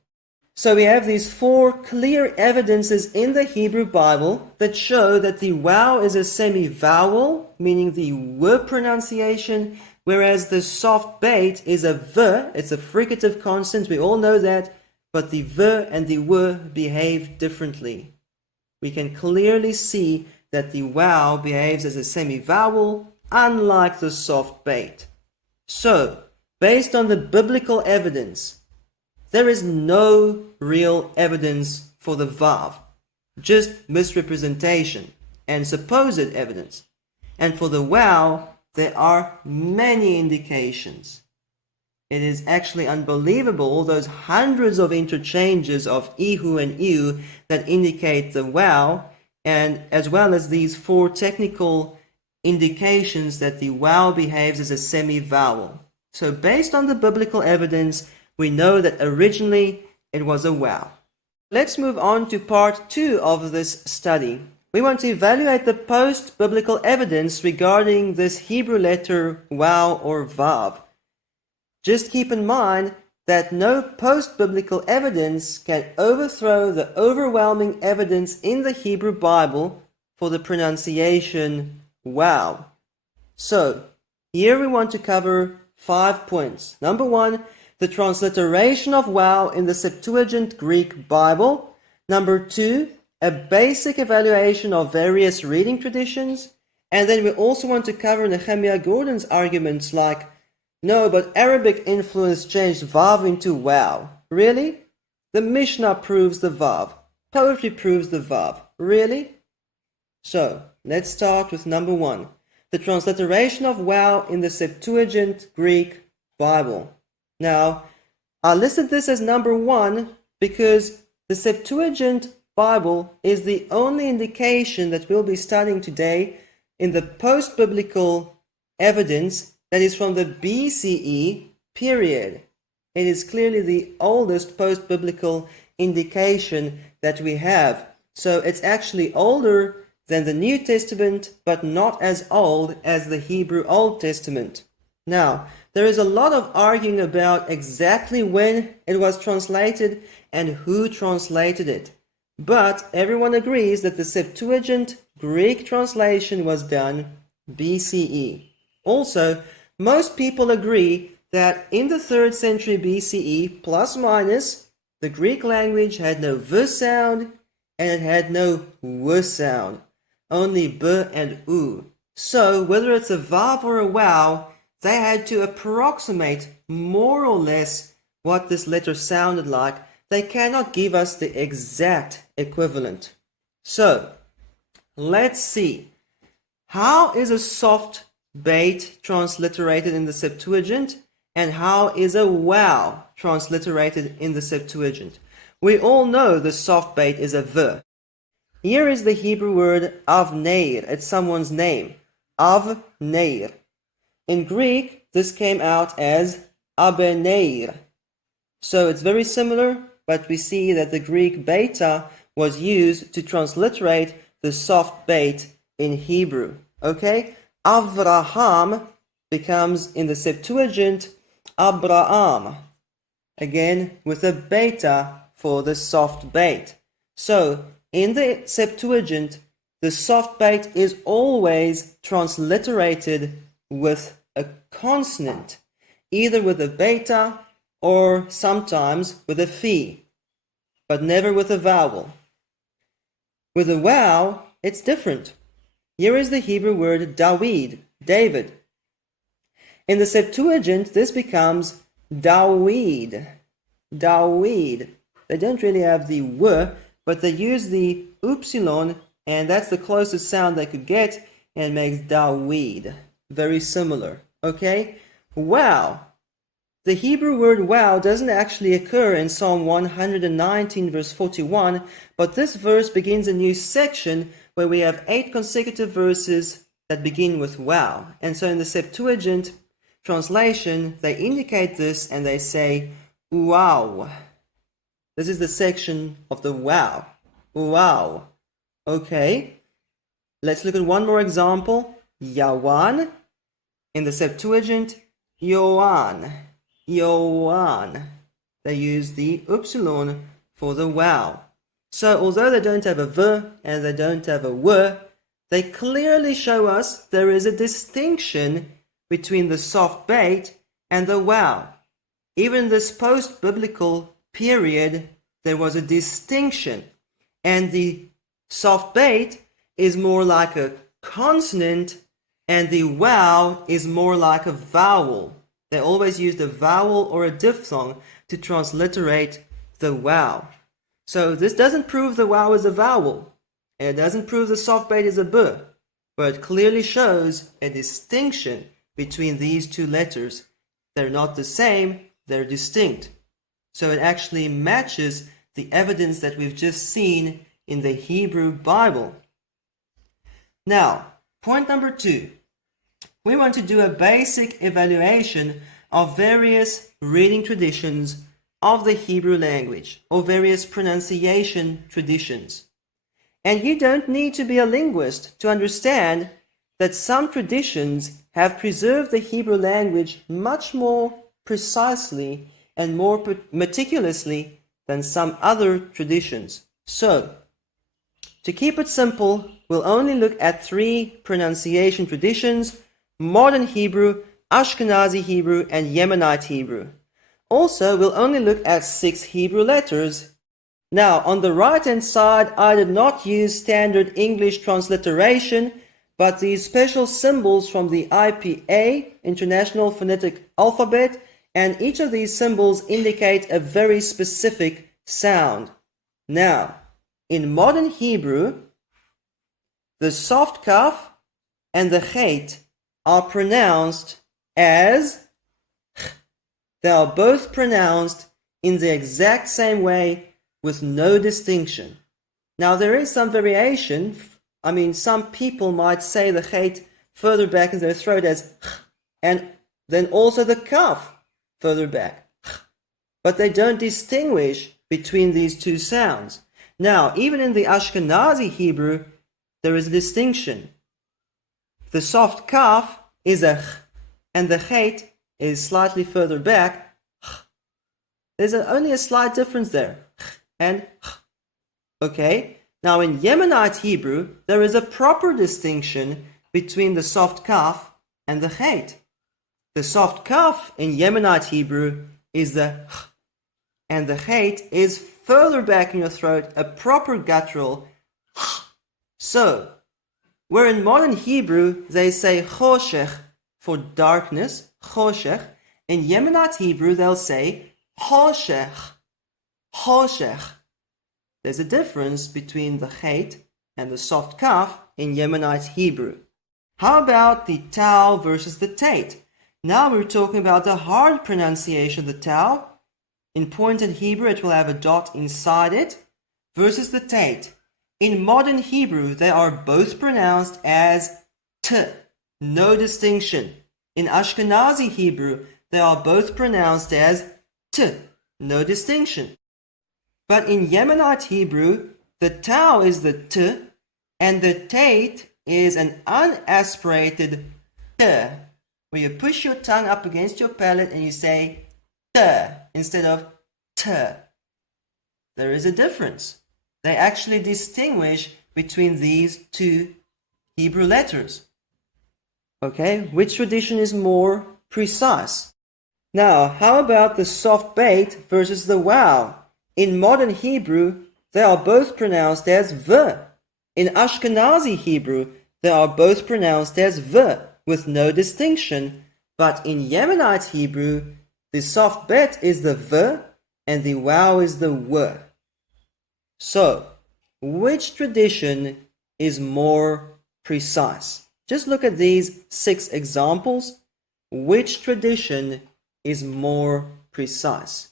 So we have these four clear evidences in the Hebrew Bible that show that the vowel is a semi-vowel, meaning the w pronunciation, whereas the soft bait is a v, it's a fricative consonant, we all know that, but the v and the w behave differently. We can clearly see that the vowel behaves as a semi-vowel, unlike the soft bait. So, based on the biblical evidence, there is no real evidence for the vav, just misrepresentation and supposed evidence. And for the vowel, there are many indications. It is actually unbelievable, all those hundreds of interchanges of ihu and iu that indicate the vowel, and as well as these four technical indications that the vowel behaves as a semi-vowel. So based on the biblical evidence, we know that originally it was a vowel. Let's move on to part 2 of this study. We want to evaluate the post-biblical evidence regarding this Hebrew letter vowel or vav. Just keep in mind that no post-biblical evidence can overthrow the overwhelming evidence in the Hebrew Bible for the pronunciation wow. So, here we want to cover 5 points. Number 1, the transliteration of wow in the Septuagint Greek Bible. Number 2, a basic evaluation of various reading traditions. And then we also want to cover Nehemiah Gordon's arguments like, no, but Arabic influence changed vav into wow. Really? The Mishnah proves the vav. Poetry proves the vav. Really? So, let's start with number 1. The transliteration of wow in the Septuagint Greek Bible. Now, I listed this as number 1 because the Septuagint Bible is the only indication that we'll be studying today in the post-biblical evidence that is from the BCE period. It is clearly the oldest post-biblical indication that we have. So it's actually older than the New Testament, but not as old as the Hebrew Old Testament. Now, there is a lot of arguing about exactly when it was translated and who translated it. But everyone agrees that the Septuagint Greek translation was done BCE. Also, most people agree that in the 3rd century BCE, plus minus, the Greek language had no v sound and it had no w sound, only b and u. So whether it's a vav or a wow, they had to approximate more or less what this letter sounded like they cannot give us the exact equivalent. So, let's see. How is a soft bait transliterated in the Septuagint, and how is a wow transliterated in the Septuagint? We all know the soft bait is a v. Here is the Hebrew word avneir. It's someone's name. Avneir. In Greek, this came out as abeneir. So it's very similar, but we see that the Greek beta was used to transliterate the soft bait in Hebrew. Okay? Avraham becomes in the Septuagint Abraham. Again, with a beta for the soft bait. So, in the Septuagint, the soft bait is always transliterated with a consonant, either with a beta or sometimes with a phi, but never with a vowel. With a wow, it's different. Here is the Hebrew word Dawid, David. In the Septuagint, this becomes Dawid. Dawid. They don't really have the w, but they use the upsilon, and that's the closest sound they could get, and makes Dawid. Very similar. Okay? Wow. The Hebrew word wow doesn't actually occur in Psalm 119 verse 41, but this verse begins a new section where we have 8 consecutive verses that begin with wow. And so in the Septuagint translation, they indicate this and they say, wow. This is the section of the wow. Wow. Okay. Let's look at one more example. Yawan. In the Septuagint, Yoan. Yoan. They use the upsilon for the wow. So although they don't have a v and they don't have a w, they clearly show us there is a distinction between the soft bait and the wow. Even this post-biblical period, there was a distinction, and the soft bait is more like a consonant and the wow is more like a vowel. They always used a vowel or a diphthong to transliterate the wow. So this doesn't prove the wow is a vowel, and it doesn't prove the soft bait is a b, but it clearly shows a distinction between these two letters. They're not the same, they're distinct. So it actually matches the evidence that we've just seen in the Hebrew Bible. Now, point number 2. We want to do a basic evaluation of various reading traditions of the Hebrew language, or various pronunciation traditions. And you don't need to be a linguist to understand that some traditions have preserved the Hebrew language much more precisely and more meticulously than some other traditions. So, to keep it simple, we'll only look at 3 pronunciation traditions: Modern Hebrew, Ashkenazi Hebrew, and Yemenite Hebrew. Also, we'll only look at 6 Hebrew letters. Now, on the right-hand side, I did not use standard English transliteration, but these special symbols from the IPA, International Phonetic Alphabet, and each of these symbols indicate a very specific sound. Now, in modern Hebrew, the soft kaf and the chet are pronounced as ch. They are both pronounced in the exact same way with no distinction. Now, there is some variation. I mean, some people might say the chet further back in their throat as ch, and then also the kaf further back. But they don't distinguish between these two sounds. Now, even in the Ashkenazi Hebrew, there is a distinction. The soft kaf is a ch, and the chet is slightly further back. There's only a slight difference there. And okay. Now in Yemenite Hebrew, there is a proper distinction between the soft kaf and the chet. The soft kaf in Yemenite Hebrew is the ch, and the chet is further back in your throat, a proper guttural ch. So, where in modern Hebrew they say choshech for darkness, choshech, in Yemenite Hebrew they'll say choshech. choshech. There's a difference between the chet and the soft kaf in Yemenite Hebrew. How about the tau versus the tate? Now we're talking about the hard pronunciation of the tau. In pointed Hebrew, it will have a dot inside it, versus the tate. In modern Hebrew, they are both pronounced as t, no distinction. In Ashkenazi Hebrew, they are both pronounced as t, no distinction. But in Yemenite Hebrew, the tau is the t, and the tate is an unaspirated t, where you push your tongue up against your palate and you say t instead of t. There is a difference. They actually distinguish between these two Hebrew letters. Okay, which tradition is more precise? Now, how about the soft bait versus the wow? In modern Hebrew, they are both pronounced as v. In Ashkenazi Hebrew, they are both pronounced as v, with no distinction. But in Yemenite Hebrew, the soft bet is the v and the wow is the w. So, which tradition is more precise? Just look at these 6 examples. Which tradition is more precise?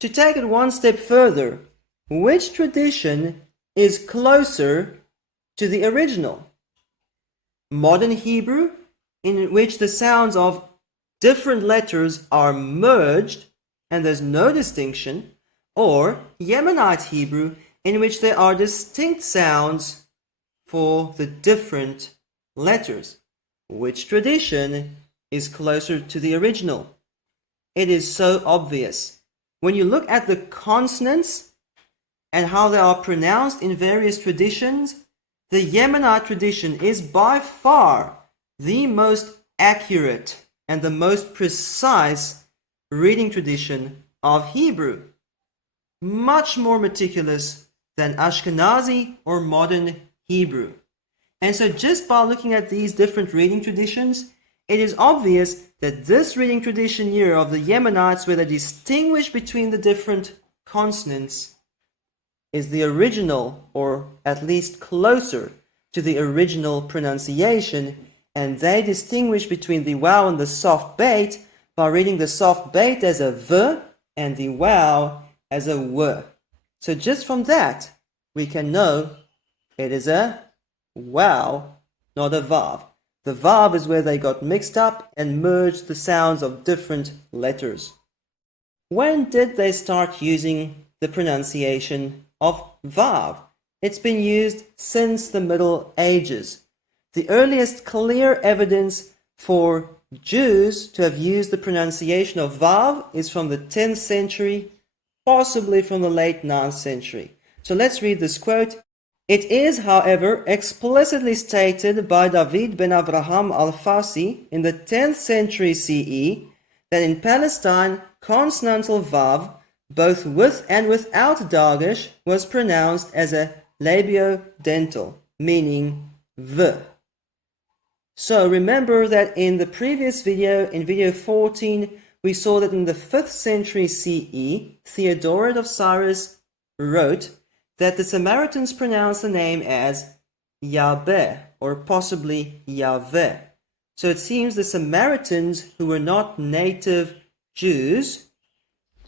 To take it one step further, which tradition is closer to the original? Modern Hebrew, in which the sounds of different letters are merged and there's no distinction, or Yemenite Hebrew, in which there are distinct sounds for the different letters. Which tradition is closer to the original? It is so obvious. When you look at the consonants and how they are pronounced in various traditions, the Yemenite tradition is by far the most accurate and the most precise reading tradition of Hebrew. Much more meticulous than Ashkenazi or modern Hebrew. And so just by looking at these different reading traditions, it is obvious that this reading tradition here of the Yemenites, where they distinguish between the different consonants, is the original, or at least closer to the original pronunciation, and they distinguish between the wow and the soft bait by reading the soft bait as a v and the wow as a w. So just from that, we can know it is a wow, not a vav. The vav is where they got mixed up and merged the sounds of different letters. When did they start using the pronunciation of vav? It's been used since the Middle Ages. The earliest clear evidence for Jews to have used the pronunciation of vav is from the 10th century, possibly from the late 9th century. So let's read this quote. It is, however, explicitly stated by David ben Avraham al-Farsi in the 10th century CE that in Palestine, consonantal vav, both with and without dagesh, was pronounced as a labiodental, meaning v. So remember that in the previous video, in video 14, we saw that in the 5th century CE, Theodoret of Cyrus wrote that the Samaritans pronounced the name as Yahweh, or possibly Yahweh. So it seems the Samaritans, who were not native Jews,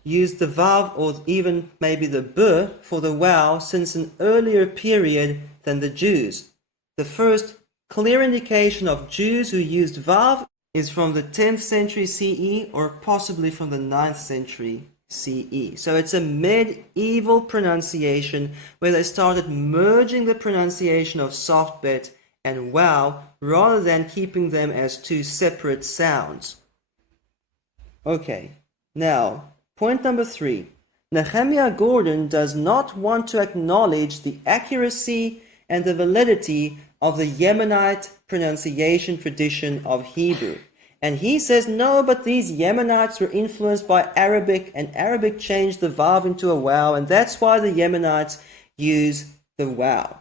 used the vav or even maybe the b for the wow since an earlier period than the Jews. The first clear indication of Jews who used vav is from the 10th century CE or possibly from the 9th century CE. So it's a medieval pronunciation where they started merging the pronunciation of soft bet and wow rather than keeping them as two separate sounds. Okay, now point number 3. Nehemiah Gordon does not want to acknowledge the accuracy and the validity of the Yemenite pronunciation tradition of Hebrew. And he says, no, but these Yemenites were influenced by Arabic, and Arabic changed the vav into a wow, and that's why the Yemenites use the wow.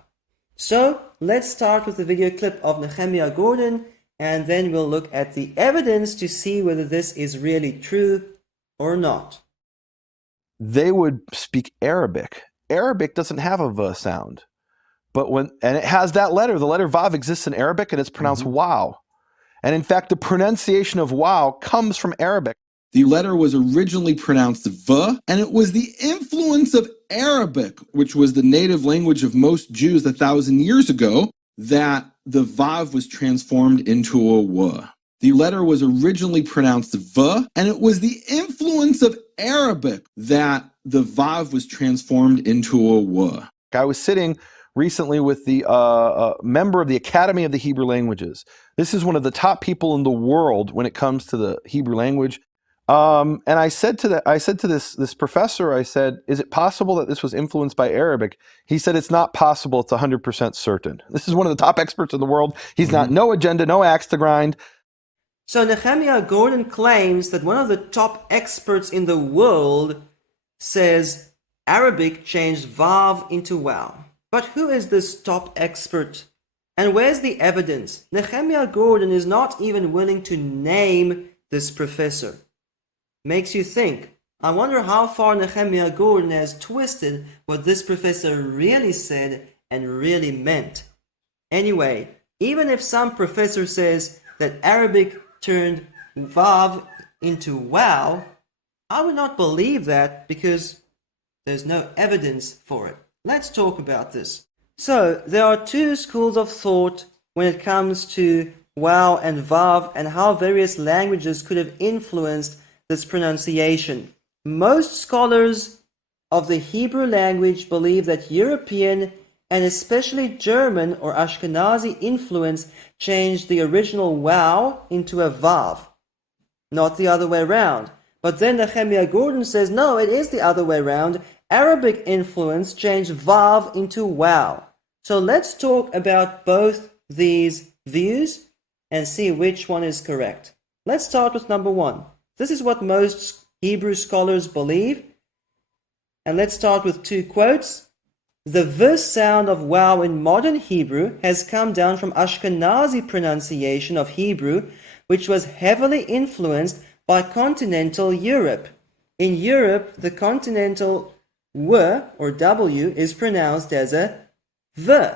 So let's start with the video clip of Nehemiah Gordon, and then we'll look at the evidence to see whether this is really true or not. they would speak Arabic. Arabic doesn't have a V sound. And it has that letter. The letter Vav exists in Arabic and it's pronounced wow. And in fact, the pronunciation of wow comes from Arabic. The letter was originally pronounced V, and it was the influence of Arabic, which was the native language of most Jews 1,000 years ago, that the Vav was transformed into a W. The letter was originally pronounced V, and it was the influence of Arabic that the Vav was transformed into a W. I was sitting recently with the member of the Academy of the Hebrew Languages. This is one of the top people in the world when it comes to the Hebrew language. And I said to this professor, I said, is it possible that this was influenced by Arabic? He said, it's not possible. It's 100% certain. This is one of the top experts in the world. He's not, no agenda, no axe to grind. So Nehemiah Gordon claims that one of the top experts in the world says Arabic changed Vav into Wow. But who is this top expert? And where's the evidence? Nehemiah Gordon is not even willing to name this professor. Makes you think, I wonder how far Nehemiah Gordon has twisted what this professor really said and really meant. Anyway, even if some professor says that Arabic turned Vav into Wow, I would not believe that because there's no evidence for it. Let's talk about this. So, there are two schools of thought when it comes to Wow and Vav and how various languages could have influenced this pronunciation. Most scholars of the Hebrew language believe that European and especially German or Ashkenazi influence changed the original Wow into a Vav, not the other way around. But then Nehemiah Gordon says, no, it is the other way around. Arabic influence changed Vav into Wow. So let's talk about both these views and see which one is correct. Let's start with number one. This is what most Hebrew scholars believe. And let's start with two quotes. The V sound of Wow in modern Hebrew has come down from Ashkenazi pronunciation of Hebrew, which was heavily influenced by continental Europe. In Europe, the continental W or W is pronounced as a V.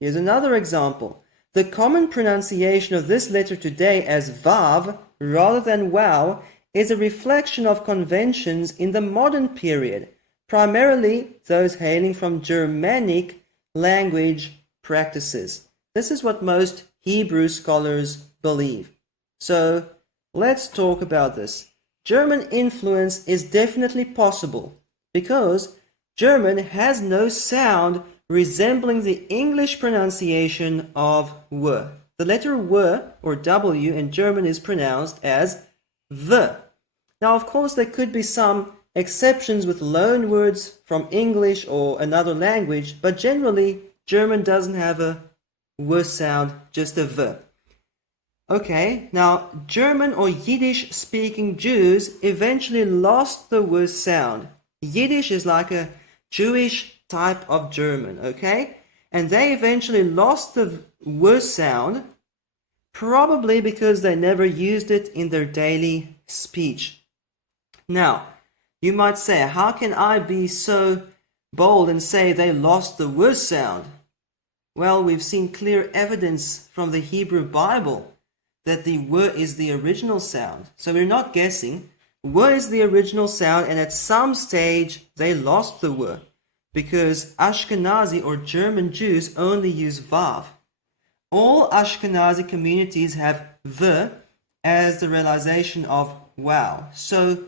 Here's another example. The common pronunciation of this letter today as Vav rather than Wow is a reflection of conventions in the modern period, primarily those hailing from Germanic language practices. This is what most Hebrew scholars believe. So let's talk about this. German influence is definitely possible because German has no sound resembling the English pronunciation of W. The letter W or W in German is pronounced as V. Now, of course, there could be some exceptions with loan words from English or another language, but generally, German doesn't have a W sound, just a V. Okay, now, German or Yiddish-speaking Jews eventually lost the W sound. Yiddish is like a Jewish type of German, okay? And they eventually lost the W sound, probably because they never used it in their daily speech. Now, you might say, how can I be so bold and say they lost the W sound? Well, we've seen clear evidence from the Hebrew Bible that the W is the original sound. So we're not guessing. W is the original sound, and at some stage they lost the W because Ashkenazi or German Jews only use Vav. All Ashkenazi communities have V as the realization of Wow. So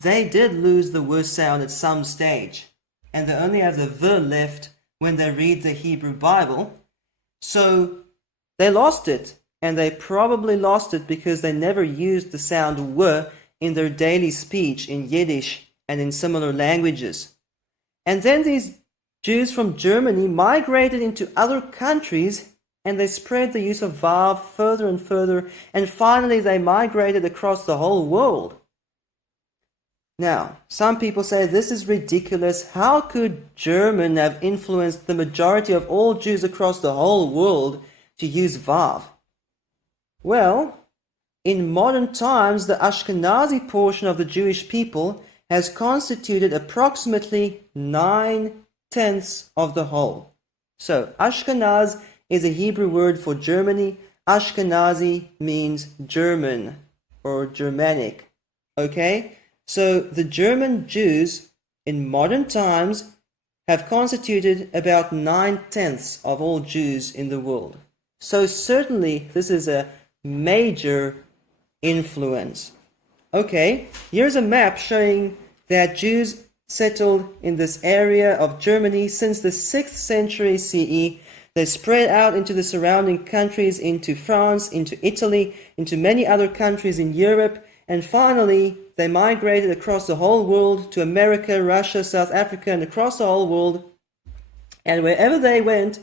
they did lose the W sound at some stage, and they only have the V left when they read the Hebrew Bible. So they lost it, and they probably lost it because they never used the sound W in their daily speech in Yiddish and in similar languages. And then these Jews from Germany migrated into other countries and they spread the use of Vav further and further, and finally they migrated across the whole world. Now, some people say this is ridiculous. How could German have influenced the majority of all Jews across the whole world to use Vav? Well, in modern times, the Ashkenazi portion of the Jewish people has constituted approximately 9/10 of the whole. So, Ashkenaz is a Hebrew word for Germany. Ashkenazi means German or Germanic. Okay? So, the German Jews in modern times have constituted about 9/10 of all Jews in the world. So, certainly, this is a major influence. Okay, here's a map showing that Jews settled in this area of Germany since the 6th century CE. They spread out into the surrounding countries, into France, into Italy, into many other countries in Europe, and finally they migrated across the whole world to America, Russia, South Africa, and across the whole world. And wherever they went,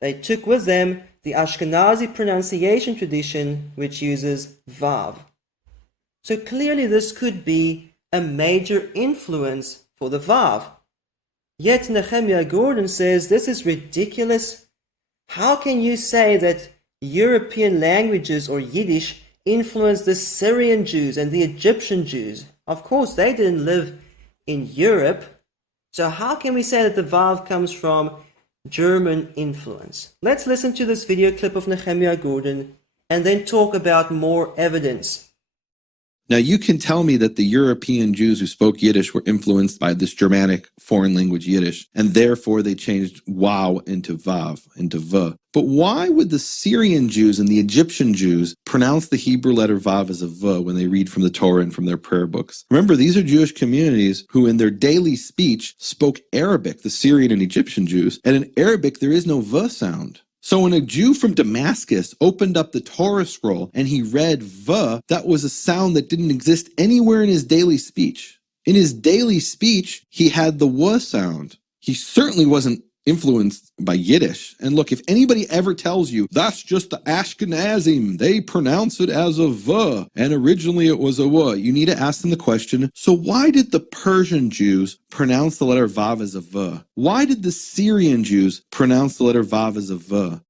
they took with them the Ashkenazi pronunciation tradition, which uses Vav. So clearly this could be a major influence for the Vav. Yet Nehemiah Gordon says this is ridiculous. How can you say that European languages or Yiddish influenced the Syrian Jews and the Egyptian Jews? Of course, they didn't live in Europe. So how can we say that the Vav comes from German influence? Let's listen to this video clip of Nehemiah Gordon and then talk about more evidence. Now, you can tell me that the European Jews who spoke Yiddish were influenced by this Germanic foreign language Yiddish, and therefore they changed wow into vav, into v. But why would the Syrian Jews and the Egyptian Jews pronounce the Hebrew letter vav as a v when they read from the Torah and from their prayer books? Remember, these are Jewish communities who in their daily speech spoke Arabic, the Syrian and Egyptian Jews, and in Arabic there is no v sound. So when a Jew from Damascus opened up the Torah scroll and he read V, that was a sound that didn't exist anywhere in his daily speech. In his daily speech, he had the W sound. He certainly wasn't influenced by Yiddish. And look, if anybody ever tells you, that's just the Ashkenazim, they pronounce it as a V, and originally it was a W, you need to ask them the question, so why did the Persian Jews pronounce the letter Vav as a V? Why did the Syrian Jews pronounce the letter Vav as a V?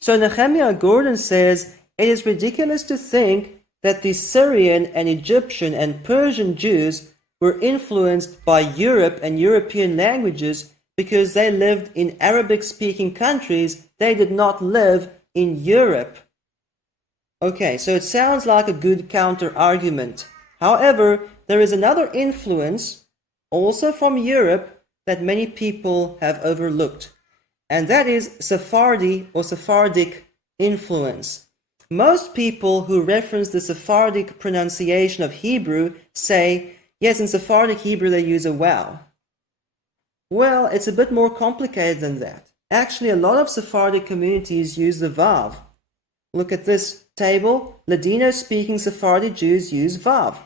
So Nehemiah Gordon says, it is ridiculous to think that the Syrian and Egyptian and Persian Jews were influenced by Europe and European languages because they lived in Arabic-speaking countries. They did not live in Europe. Okay, so it sounds like a good counter-argument. However, there is another influence, also from Europe, that many people have overlooked, and that is Sephardi or Sephardic influence. Most people who reference the Sephardic pronunciation of Hebrew say, yes, in Sephardic Hebrew they use a wow. Well, it's a bit more complicated than that. Actually, a lot of Sephardic communities use the Vav. Look at this table. Ladino-speaking Sephardi Jews use Vav.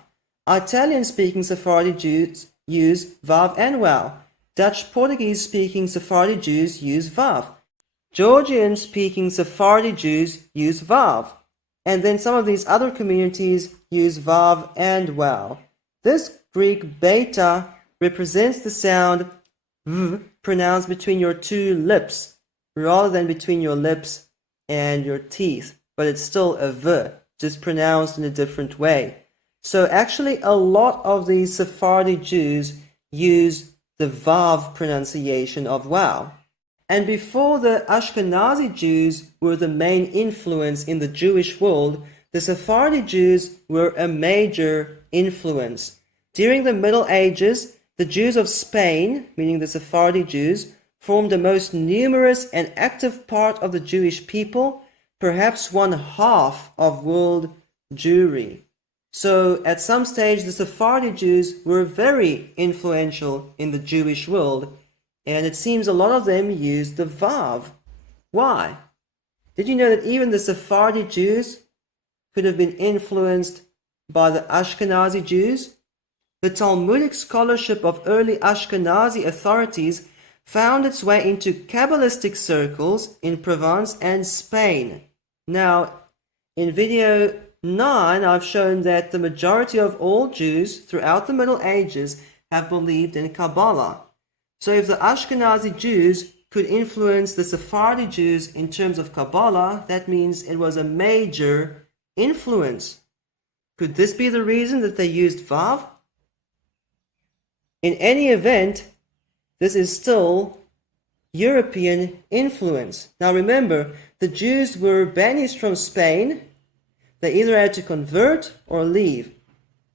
Italian-speaking Sephardi Jews use Vav and wow. Dutch Portuguese-speaking Sephardi Jews use Vav. Georgian-speaking Sephardi Jews use Vav. And then some of these other communities use Vav and wow. This Greek beta represents the sound V pronounced between your two lips rather than between your lips and your teeth, but it's still a V, just pronounced in a different way. So actually a lot of these Sephardi Jews use the Vav pronunciation of wow. And before the Ashkenazi Jews were the main influence in the Jewish world, the Sephardi Jews were a major influence. During the Middle Ages, the Jews of Spain, meaning the Sephardi Jews, formed the most numerous and active part of the Jewish people, perhaps 1/2 of world Jewry. So at some stage the Sephardi Jews were very influential in the Jewish world, and it seems a lot of them used the Vav. Why? Did you know that even the Sephardi Jews could have been influenced by the Ashkenazi Jews? The Talmudic scholarship of early Ashkenazi authorities found its way into Kabbalistic circles in Provence and Spain. Now, in video 9, I've shown that the majority of all Jews throughout the Middle Ages have believed in Kabbalah. So if the Ashkenazi Jews could influence the Sephardi Jews in terms of Kabbalah, that means it was a major influence. Could this be the reason that they used Vav? In any event, this is still European influence. Now remember, the Jews were banished from Spain. They either had to convert or leave.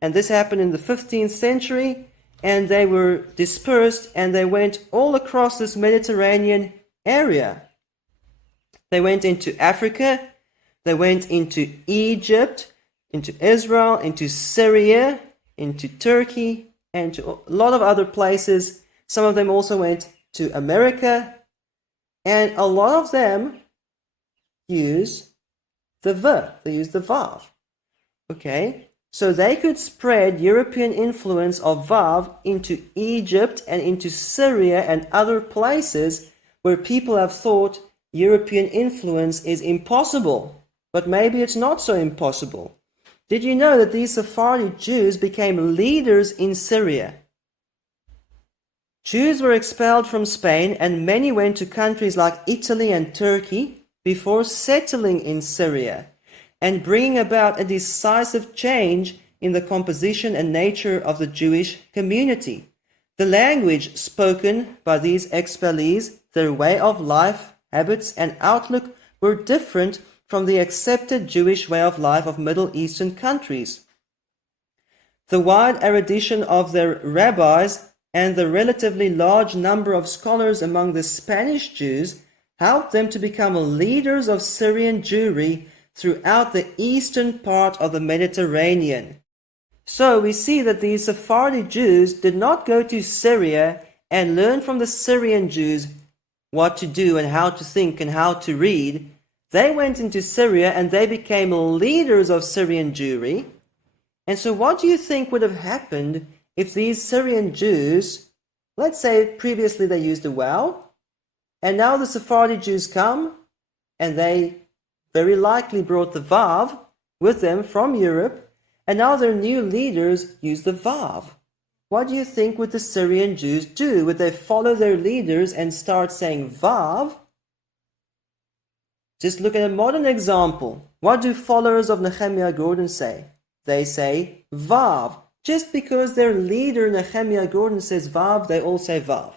And this happened in the 15th century, and they were dispersed and they went all across this Mediterranean area. They went into Africa, they went into Egypt, into Israel, into Syria, into Turkey, and to a lot of other places. Some of them also went to America, and a lot of them use the v, they use the vav. Okay, so they could spread European influence of vav into Egypt and into Syria and other places where people have thought European influence is impossible, but maybe it's not so impossible. Did you know that these Sephardi Jews became leaders in Syria? Jews were expelled from Spain, and many went to countries like Italy and Turkey before settling in Syria and bringing about a decisive change in the composition and nature of the Jewish community. The language spoken by these expellees, their way of life, habits, and outlook were different from the accepted Jewish way of life of Middle Eastern countries. The wide erudition of their rabbis and the relatively large number of scholars among the Spanish Jews helped them to become leaders of Syrian Jewry throughout the eastern part of the Mediterranean. So we see that these Sephardi Jews did not go to Syria and learn from the Syrian Jews what to do and how to think and how to read. They went into Syria and they became leaders of Syrian Jewry. And so what do you think would have happened if these Syrian Jews, let's say previously they used a vowel, and now the Sephardi Jews come and they very likely brought the vav with them from Europe, and now their new leaders use the vav. What do you think would the Syrian Jews do? Would they follow their leaders and start saying vav? Just look at a modern example. What do followers of Nehemiah Gordon say? They say vav. Just because their leader Nehemiah Gordon says vav, they all say vav.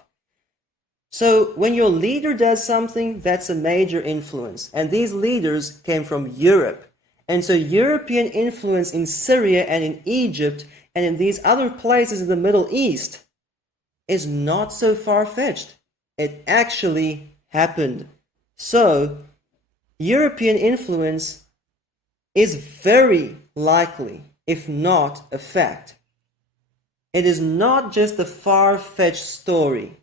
So when your leader does something, that's a major influence. And these leaders came from Europe. And so European influence in Syria and in Egypt and in these other places in the Middle East is not so far-fetched. It actually happened. So European influence is very likely, if not a fact. It is not just a far-fetched story.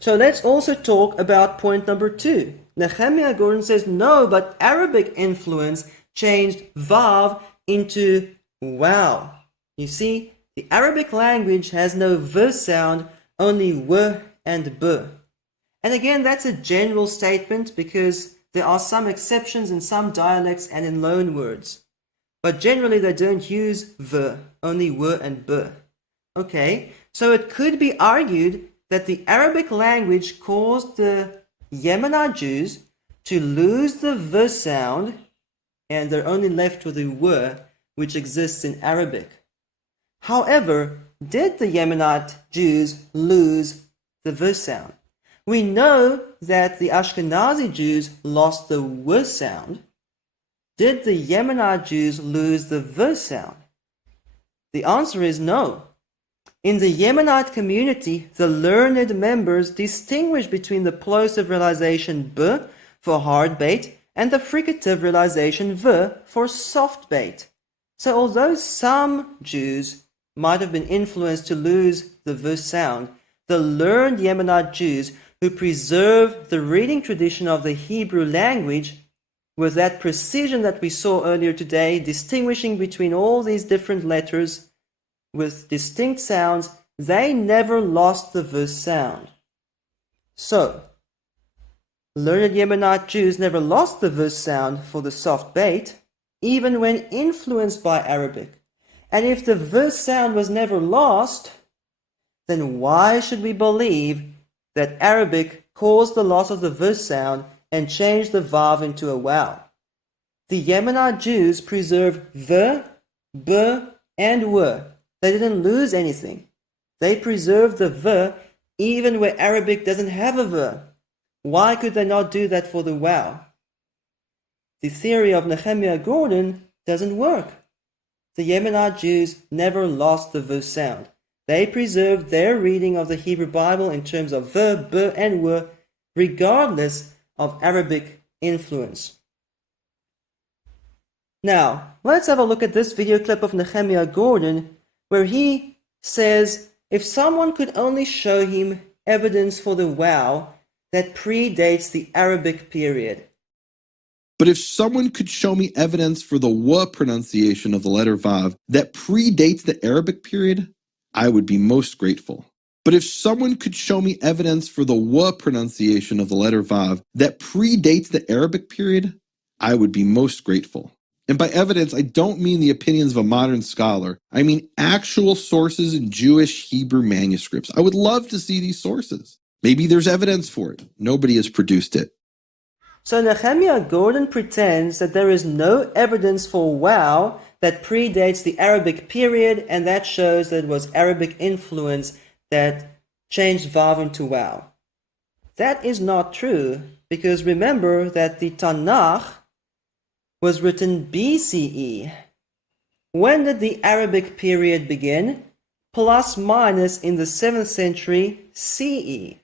So let's also talk about point number 2. Nehemiah Gordon says, no, but Arabic influence changed vav into wow. You see, the Arabic language has no v sound, only w and b. And again, that's a general statement because there are some exceptions in some dialects and in loan words. But generally they don't use v, only w and b. Okay, so it could be argued that the Arabic language caused the Yemenite Jews to lose the v sound, and they're only left with the w, which exists in Arabic. However, did the Yemenite Jews lose the v sound? We know that the Ashkenazi Jews lost the w sound. Did the Yemenite Jews lose the v sound? The answer is no. In the Yemenite community, the learned members distinguish between the plosive realization b for hard bait and the fricative realization v for soft bait. So although some Jews might have been influenced to lose the v sound, the learned Yemenite Jews who preserve the reading tradition of the Hebrew language with that precision that we saw earlier today, distinguishing between all these different letters with distinct sounds, they never lost the v sound. So, learned Yemenite Jews never lost the v sound for the soft bait, even when influenced by Arabic. And if the v sound was never lost, then why should we believe that Arabic caused the loss of the v sound and changed the vav into a wow? The Yemenite Jews preserved v, b, and w. They didn't lose anything. They preserved the v even where Arabic doesn't have a v. Why could they not do that for the wow? The theory of Nehemiah Gordon doesn't work. The Yemenite Jews never lost the v sound. They preserved their reading of the Hebrew Bible in terms of v, b, and w, regardless of Arabic influence. Now, let's have a look at this video clip of Nehemiah Gordon, where he says if someone could only show him evidence for the wow that predates the Arabic period. But if someone could show me evidence for the w pronunciation of the letter vav that predates the Arabic period, I would be most grateful. But if someone could show me evidence for the w pronunciation of the letter vav that predates the Arabic period, I would be most grateful. And by evidence, I don't mean the opinions of a modern scholar. I mean actual sources in Jewish Hebrew manuscripts. I would love to see these sources. Maybe there's evidence for it. Nobody has produced it. So Nehemiah Gordon pretends that there is no evidence for wow that predates the Arabic period, and that shows that it was Arabic influence that changed vav into wow. That is not true, because remember that the Tanakh was written BCE. When did the Arabic period begin? Plus minus in the 7th century CE.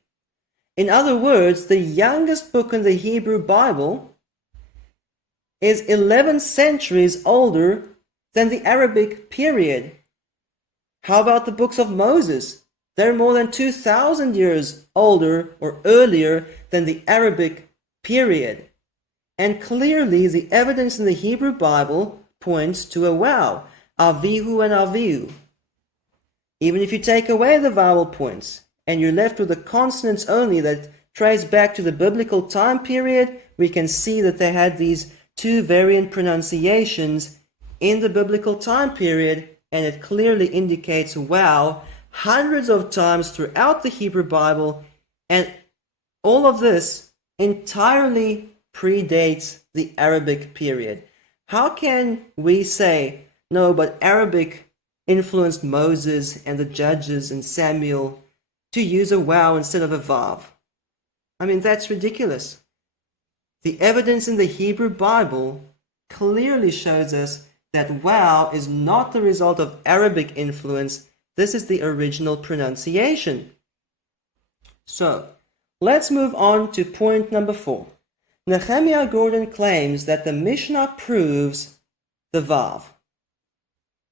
In other words, the youngest book in the Hebrew Bible is 11 centuries older than the Arabic period. How about the books of Moses? They're more than 2,000 years older or earlier than the Arabic period. And clearly the evidence in the Hebrew Bible points to a wow, avihu and avihu. Even if you take away the vowel points and you're left with the consonants only that trace back to the biblical time period, we can see that they had these two variant pronunciations in the biblical time period, and it clearly indicates wow hundreds of times throughout the Hebrew Bible, and all of this entirely predates the Arabic period. How can we say, no, but Arabic influenced Moses and the judges and Samuel to use a wow instead of a vav? I mean, that's ridiculous. The evidence in the Hebrew Bible clearly shows us that wow is not the result of Arabic influence. This is the original pronunciation. So, let's move on to point number 4. Nehemiah Gordon claims that the Mishnah proves the vav.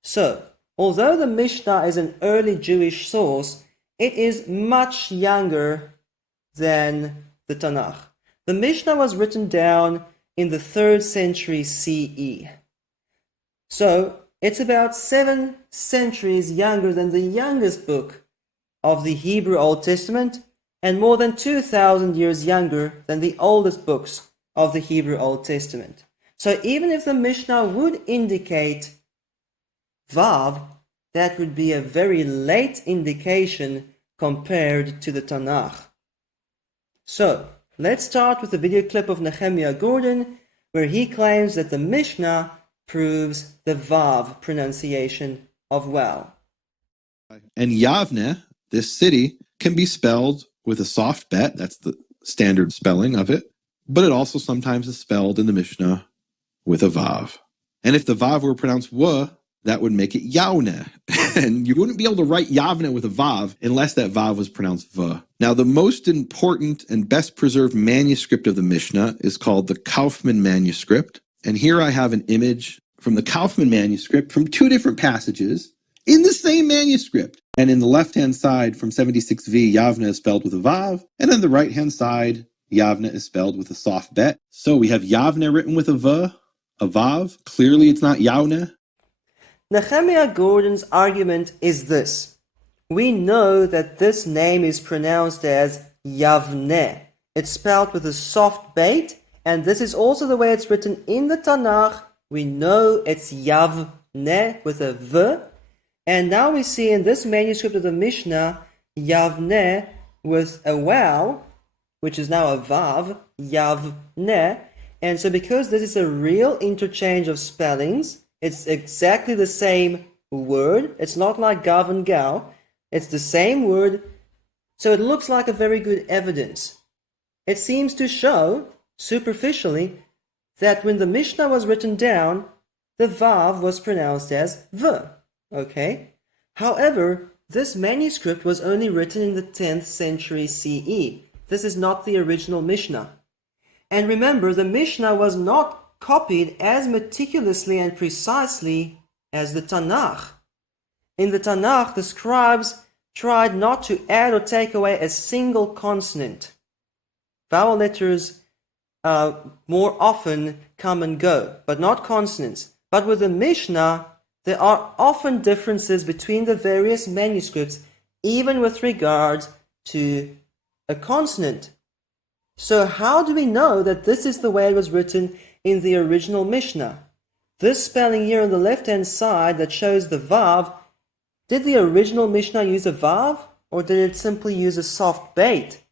So, although the Mishnah is an early Jewish source, it is much younger than the Tanakh. The Mishnah was written down in the 3rd century CE. So, it's about 7 centuries younger than the youngest book of the Hebrew Old Testament, and more than 2,000 years younger than the oldest books of the Hebrew Old Testament. So even if the Mishnah would indicate vav, that would be a very late indication compared to the Tanakh. So, let's start with the video clip of Nehemiah Gordon, where he claims that the Mishnah proves the vav pronunciation of wow. And Yavne, this city, can be spelled with a soft bet. That's the standard spelling of it. But it also sometimes is spelled in the Mishnah with a vav. And if the vav were pronounced w, that would make it Yaune. And you wouldn't be able to write Yavne with a vav unless that vav was pronounced v. Now, the most important and best preserved manuscript of the Mishnah is called the Kaufman manuscript. And here I have an image from the Kaufman manuscript from 2 different passages in the same manuscript. And in the left-hand side from 76v, Yavne is spelled with a vav. And on the right-hand side, Yavne is spelled with a soft bet. So we have Yavne written with a vav. Clearly it's not Yaune. Nehemiah Gordon's argument is this. We know that this name is pronounced as Yavne. It's spelled with a soft bait, and this is also the way it's written in the Tanakh. We know it's Yavne with a v. And now we see in this manuscript of the Mishnah, Yavne with a wow, which is now a vav, Yavne. And so because this is a real interchange of spellings, it's exactly the same word. It's not like gav and gal. It's the same word, so it looks like a very good evidence. It seems to show, superficially, that when the Mishnah was written down, the Vav was pronounced as V. Okay? However, this manuscript was only written in the 10th century CE. This is not the original Mishnah. And remember, the Mishnah was not copied as meticulously and precisely as the Tanakh. In the Tanakh, the scribes tried not to add or take away a single consonant. Vowel letters more often come and go, but not consonants. But with the Mishnah, there are often differences between the various manuscripts, even with regard to a consonant. So how do we know that this is the way it was written in the original Mishnah? This spelling here on the left-hand side that shows the Vav, did the original Mishnah use a Vav, or did it simply use a soft bait?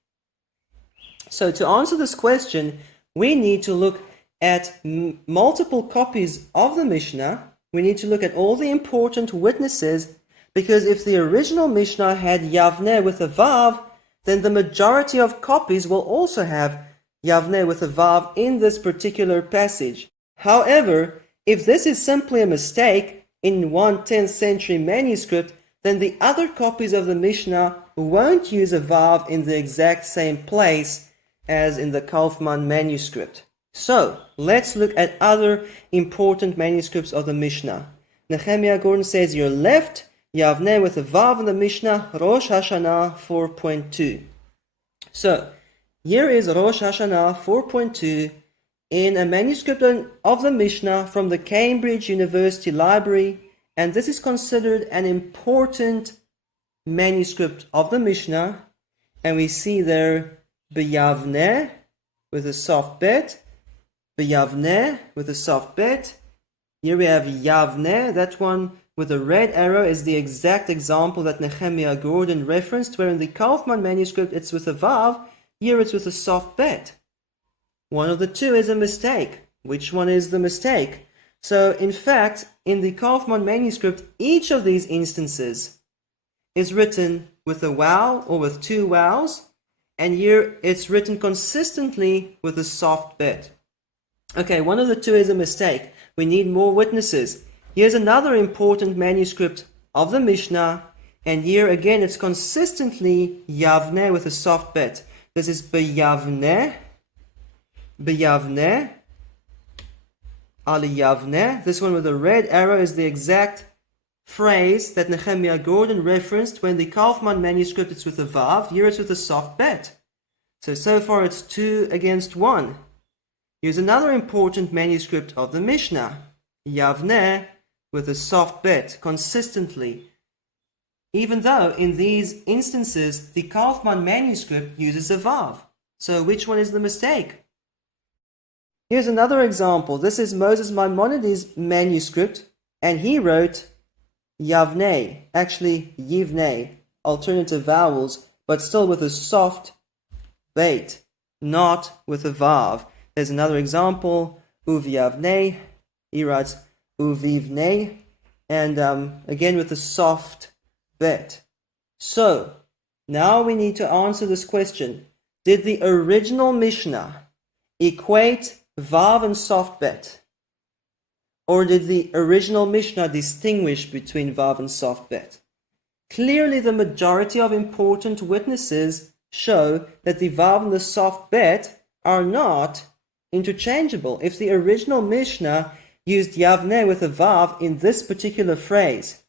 So to answer this question, we need to look at multiple copies of the Mishnah. We need to look at all the important witnesses, because if the original Mishnah had Yavneh with a Vav, then the majority of copies will also have Yavneh with a Vav in this particular passage. However, if this is simply a mistake in one 10th century manuscript, then the other copies of the Mishnah won't use a Vav in the exact same place as in the Kaufman manuscript. So, let's look at other important manuscripts of the Mishnah. Nehemiah Gordon says your left, Yavneh with a Vav in the Mishnah, Rosh Hashanah 4.2. So, here is Rosh Hashanah 4.2 in a manuscript of the Mishnah from the Cambridge University Library, and this is considered an important manuscript of the Mishnah, and we see there B'Yavneh with a soft bet, B'Yavneh with a soft bet. Here we have Yavneh, that one with a red arrow is the exact example that Nehemiah Gordon referenced, where in the Kaufman manuscript it's with a Vav, here it's with a soft bet. One of the two is a mistake. Which one is the mistake? So, in fact, in the Kaufman manuscript, each of these instances is written with a vowel or with two vowels, and here it's written consistently with a soft bet. Okay, one of the two is a mistake. We need more witnesses. Here's another important manuscript of the Mishnah, and here again it's consistently Yavneh with a soft bet. This is B'Yavneh, B'Yavneh, Ali Yavneh. This one with a red arrow is the exact phrase that Nehemiah Gordon referenced when the Kaufman manuscript it's with a Vav, here it's with a soft bet. So far it's 2 against 1. Here's another important manuscript of the Mishnah, Yavneh with a soft bet, consistently. Even though in these instances the Kaufman manuscript uses a Vav. So which one is the mistake? Here's another example. This is Moses Maimonides' manuscript, and he wrote Yavneh, actually Yivneh, alternative vowels, but still with a soft bait, not with a Vav. There's another example, Uvyavneh, he writes Uvivneh, and again with a soft bet. So, now we need to answer this question. Did the original Mishnah equate Vav and soft bet? Or did the original Mishnah distinguish between Vav and soft bet? Clearly the majority of important witnesses show that the Vav and the soft bet are not interchangeable. If the original Mishnah used Yavneh with a Vav in this particular phrase,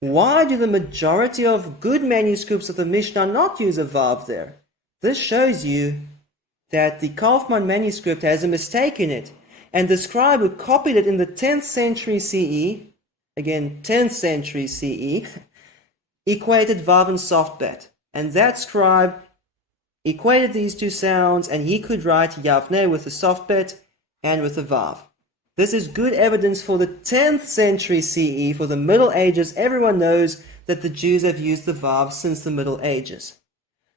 why do the majority of good manuscripts of the Mishnah not use a Vav there? This shows you that the Kaufman manuscript has a mistake in it, and the scribe who copied it in the 10th century CE, again 10th century CE, equated Vav and soft bet. And that scribe equated these two sounds, and he could write Yavneh with a soft bet and with a Vav. This is good evidence for the 10th century CE. For the Middle Ages, everyone knows that the Jews have used the Vav since the Middle Ages.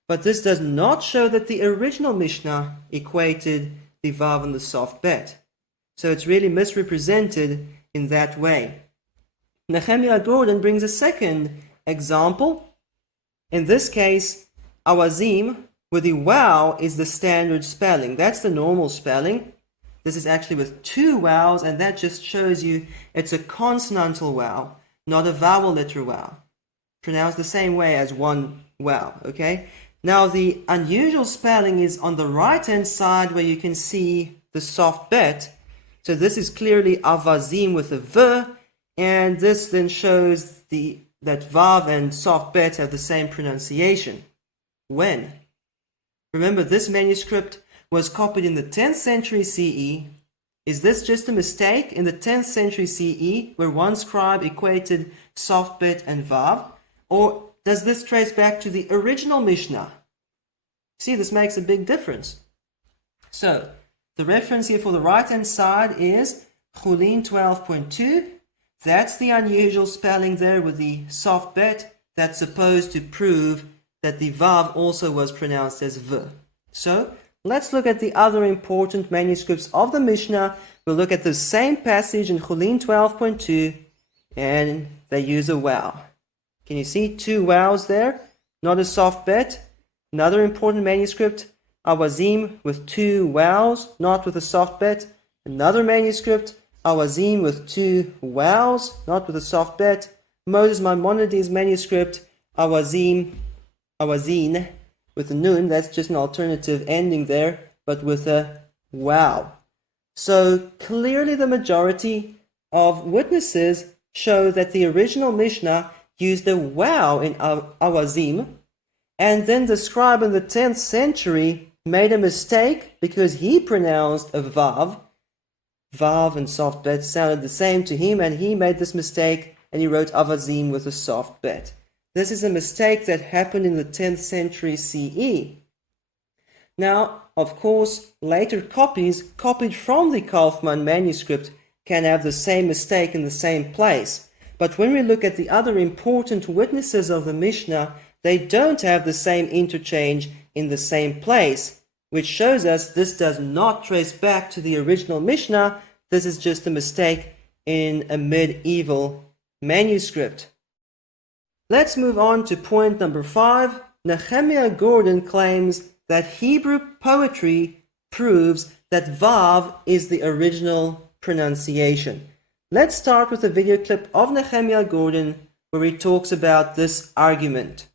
But this does not show that the original Mishnah equated the Vav and the soft bet. So it's really misrepresented in that way. Nehemiah Gordon brings a second example In this case, awazim with the waw is the standard spelling. That's the normal spelling. This is actually with two vowels, and that just shows you it's a consonantal vowel, not a vowel letter vowel. Pronounced the same way as one vowel, okay? Now the unusual spelling is on the right-hand side where you can see the soft bet. So this is clearly avazim with a v, and this then shows that vav and soft bet have the same pronunciation. When? Remember, this manuscript was copied in the 10th century CE. Is this just a mistake in the 10th century CE where one scribe equated soft bet and vav? Or does this trace back to the original Mishnah? See, this makes a big difference. So, the reference here for the right-hand side is Chulin 12.2. That's the unusual spelling there with the soft bet. That's supposed to prove that the vav also was pronounced as v. So, let's look at the other important manuscripts of the Mishnah. We'll look at the same passage in Chulin 12.2, and they use a waw. Can you see two vowels there? Not a soft bet. Another important manuscript, awazim with two vowels, not with a soft bet. Another manuscript, awazim with two vowels, not with a soft bet. Moses Maimonides manuscript, awazin with a nun, that's just an alternative ending there, but with a wow. So clearly the majority of witnesses show that the original Mishnah used a wow in awazim, and then the scribe in the 10th century made a mistake because he pronounced a vav. Vav and soft bet sounded the same to him, and he made this mistake and he wrote avazim with a soft bet. This is a mistake that happened in the 10th century CE. Now, of course, later copies copied from the Kaufmann manuscript can have the same mistake in the same place. But when we look at the other important witnesses of the Mishnah, they don't have the same interchange in the same place, which shows us this does not trace back to the original Mishnah. This is just a mistake in a medieval manuscript. Let's move on to point number 5. Nehemiah Gordon claims that Hebrew poetry proves that Vav is the original pronunciation. Let's start with a video clip of Nehemiah Gordon where he talks about this argument.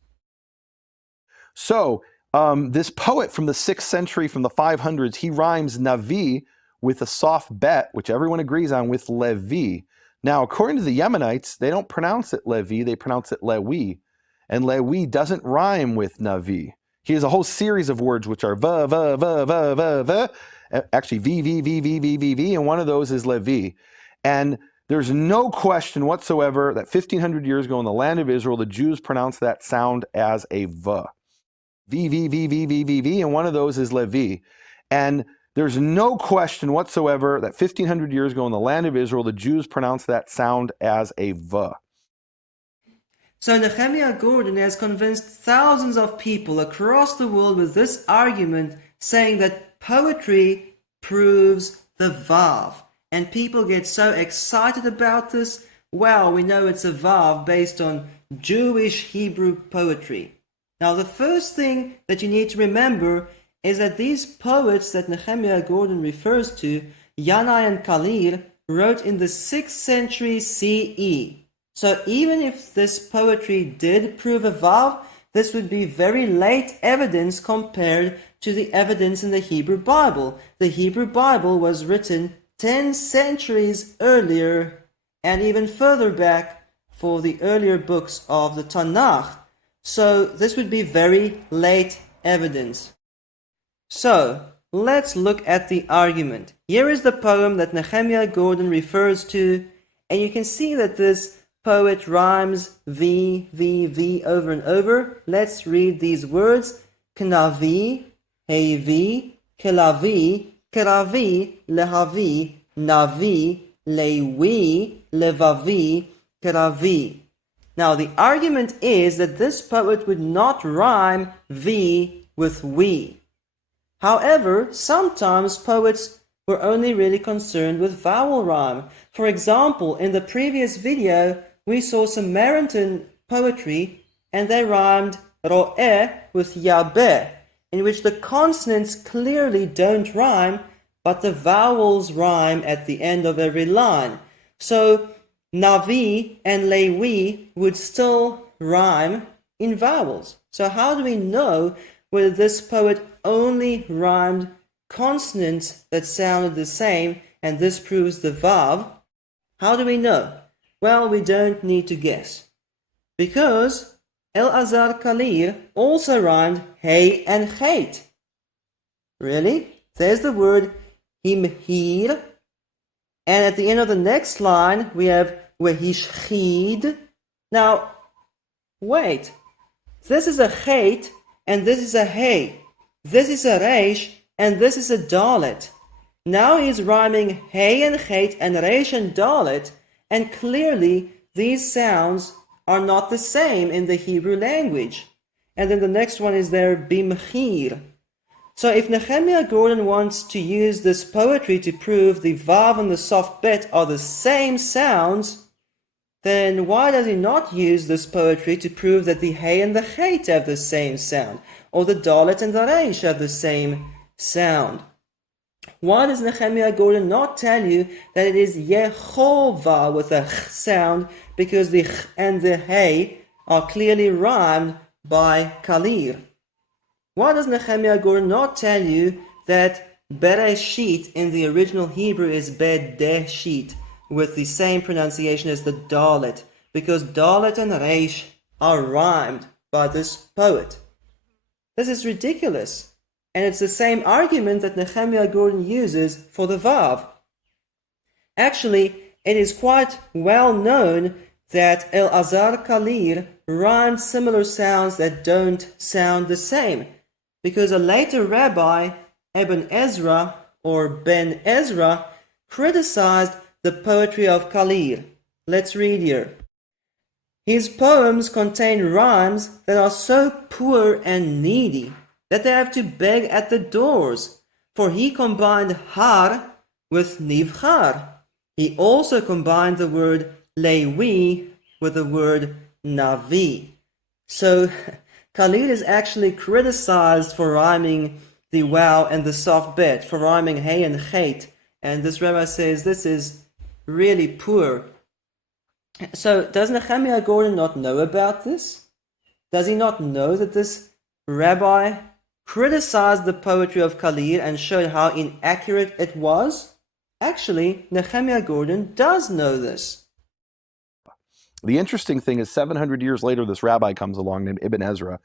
So, this poet from the 6th century, from the 500s, he rhymes Navi with a soft bet, which everyone agrees on, with Levi. Now, according to the Yemenites, they don't pronounce it Levi, they pronounce it Lewi. And Lewi doesn't rhyme with Navi. He has a whole series of words which are actually V, and one of those is Levi. And there's no question whatsoever that 1,500 years ago in the land of Israel, the Jews pronounced that sound as a V. V, and one of those is Levi. And there's no question whatsoever that 1,500 years ago in the land of Israel, the Jews pronounced that sound as a V. So Nehemiah Gordon has convinced thousands of people across the world with this argument, saying that poetry proves the Vav. And people get so excited about this. Wow, we know it's a Vav based on Jewish Hebrew poetry. Now the first thing that you need to remember is that these poets that Nehemiah Gordon refers to, Yanai and Khalil, wrote in the 6th century CE. So even if this poetry did prove a Vav, this would be very late evidence compared to the evidence in the Hebrew Bible. The Hebrew Bible was written 10 centuries earlier and even further back for the earlier books of the Tanakh. So this would be very late evidence. So let's look at the argument. Here is the poem that Nehemiah Gordon refers to, and you can see that this poet rhymes V over and over. Let's read these words. Knavi, Hevi, Kelavi, Keravi, Lehavi, Navi, Lewi, Levavi, Keravi. Now the argument is that this poet would not rhyme V with we. However, sometimes poets were only really concerned with vowel rhyme. For example, in the previous video, we saw Samaritan poetry and they rhymed ro'eh with yabeh, in which the consonants clearly don't rhyme, but the vowels rhyme at the end of every line. So Navi and Lewi would still rhyme in vowels. So how do we know whether this poet only rhymed consonants that sounded the same, and this proves the vav? How do we know? Well, we don't need to guess, because El-Azhar Kalir also rhymed hey and chait. Really? There's the word himhir, and at the end of the next line we have wehishchid. Now, wait, this is a chait and this is a hey. This is a reish and this is a dalet. Now he's rhyming hey and chait and reish and dalet, and clearly these sounds are not the same in the Hebrew language. And then the next one is there bimchir. So if Nehemiah Gordon wants to use this poetry to prove the vav and the soft bet are the same sounds, then why does he not use this poetry to prove that the hey and the chait have the same sound, or the dalet and the reish have the same sound? Why does Nehemiah Gordon not tell you that it is Yehovah with a ch sound, because the ch and the hey are clearly rhymed by kalir? Why does Nehemiah Gordon not tell you that Bereshit in the original Hebrew is Bedeshit, with the same pronunciation as the dalet, because dalet and reish are rhymed by this poet? This is ridiculous, and it's the same argument that Nehemiah Gordon uses for the vav. Actually, it is quite well known that El-Azhar Kalir rhymed similar sounds that don't sound the same, because a later rabbi, Ibn Ezra or Ben Ezra, criticized the poetry of Kalir. Let's read here. His poems contain rhymes that are so poor and needy that they have to beg at the doors, for he combined har with nivchar. He also combined the word lewi with the word navi. So Kalir is actually criticized for rhyming the wow and the soft bet, for rhyming hey and chait, and this rabbi says this is really poor. So does Nehemiah Gordon not know about this? Does he not know that this rabbi criticized the poetry of Kalir and showed how inaccurate it was? Actually, Nehemiah Gordon does know this. The interesting thing is 700 years later, this rabbi comes along named Ibn Ezra,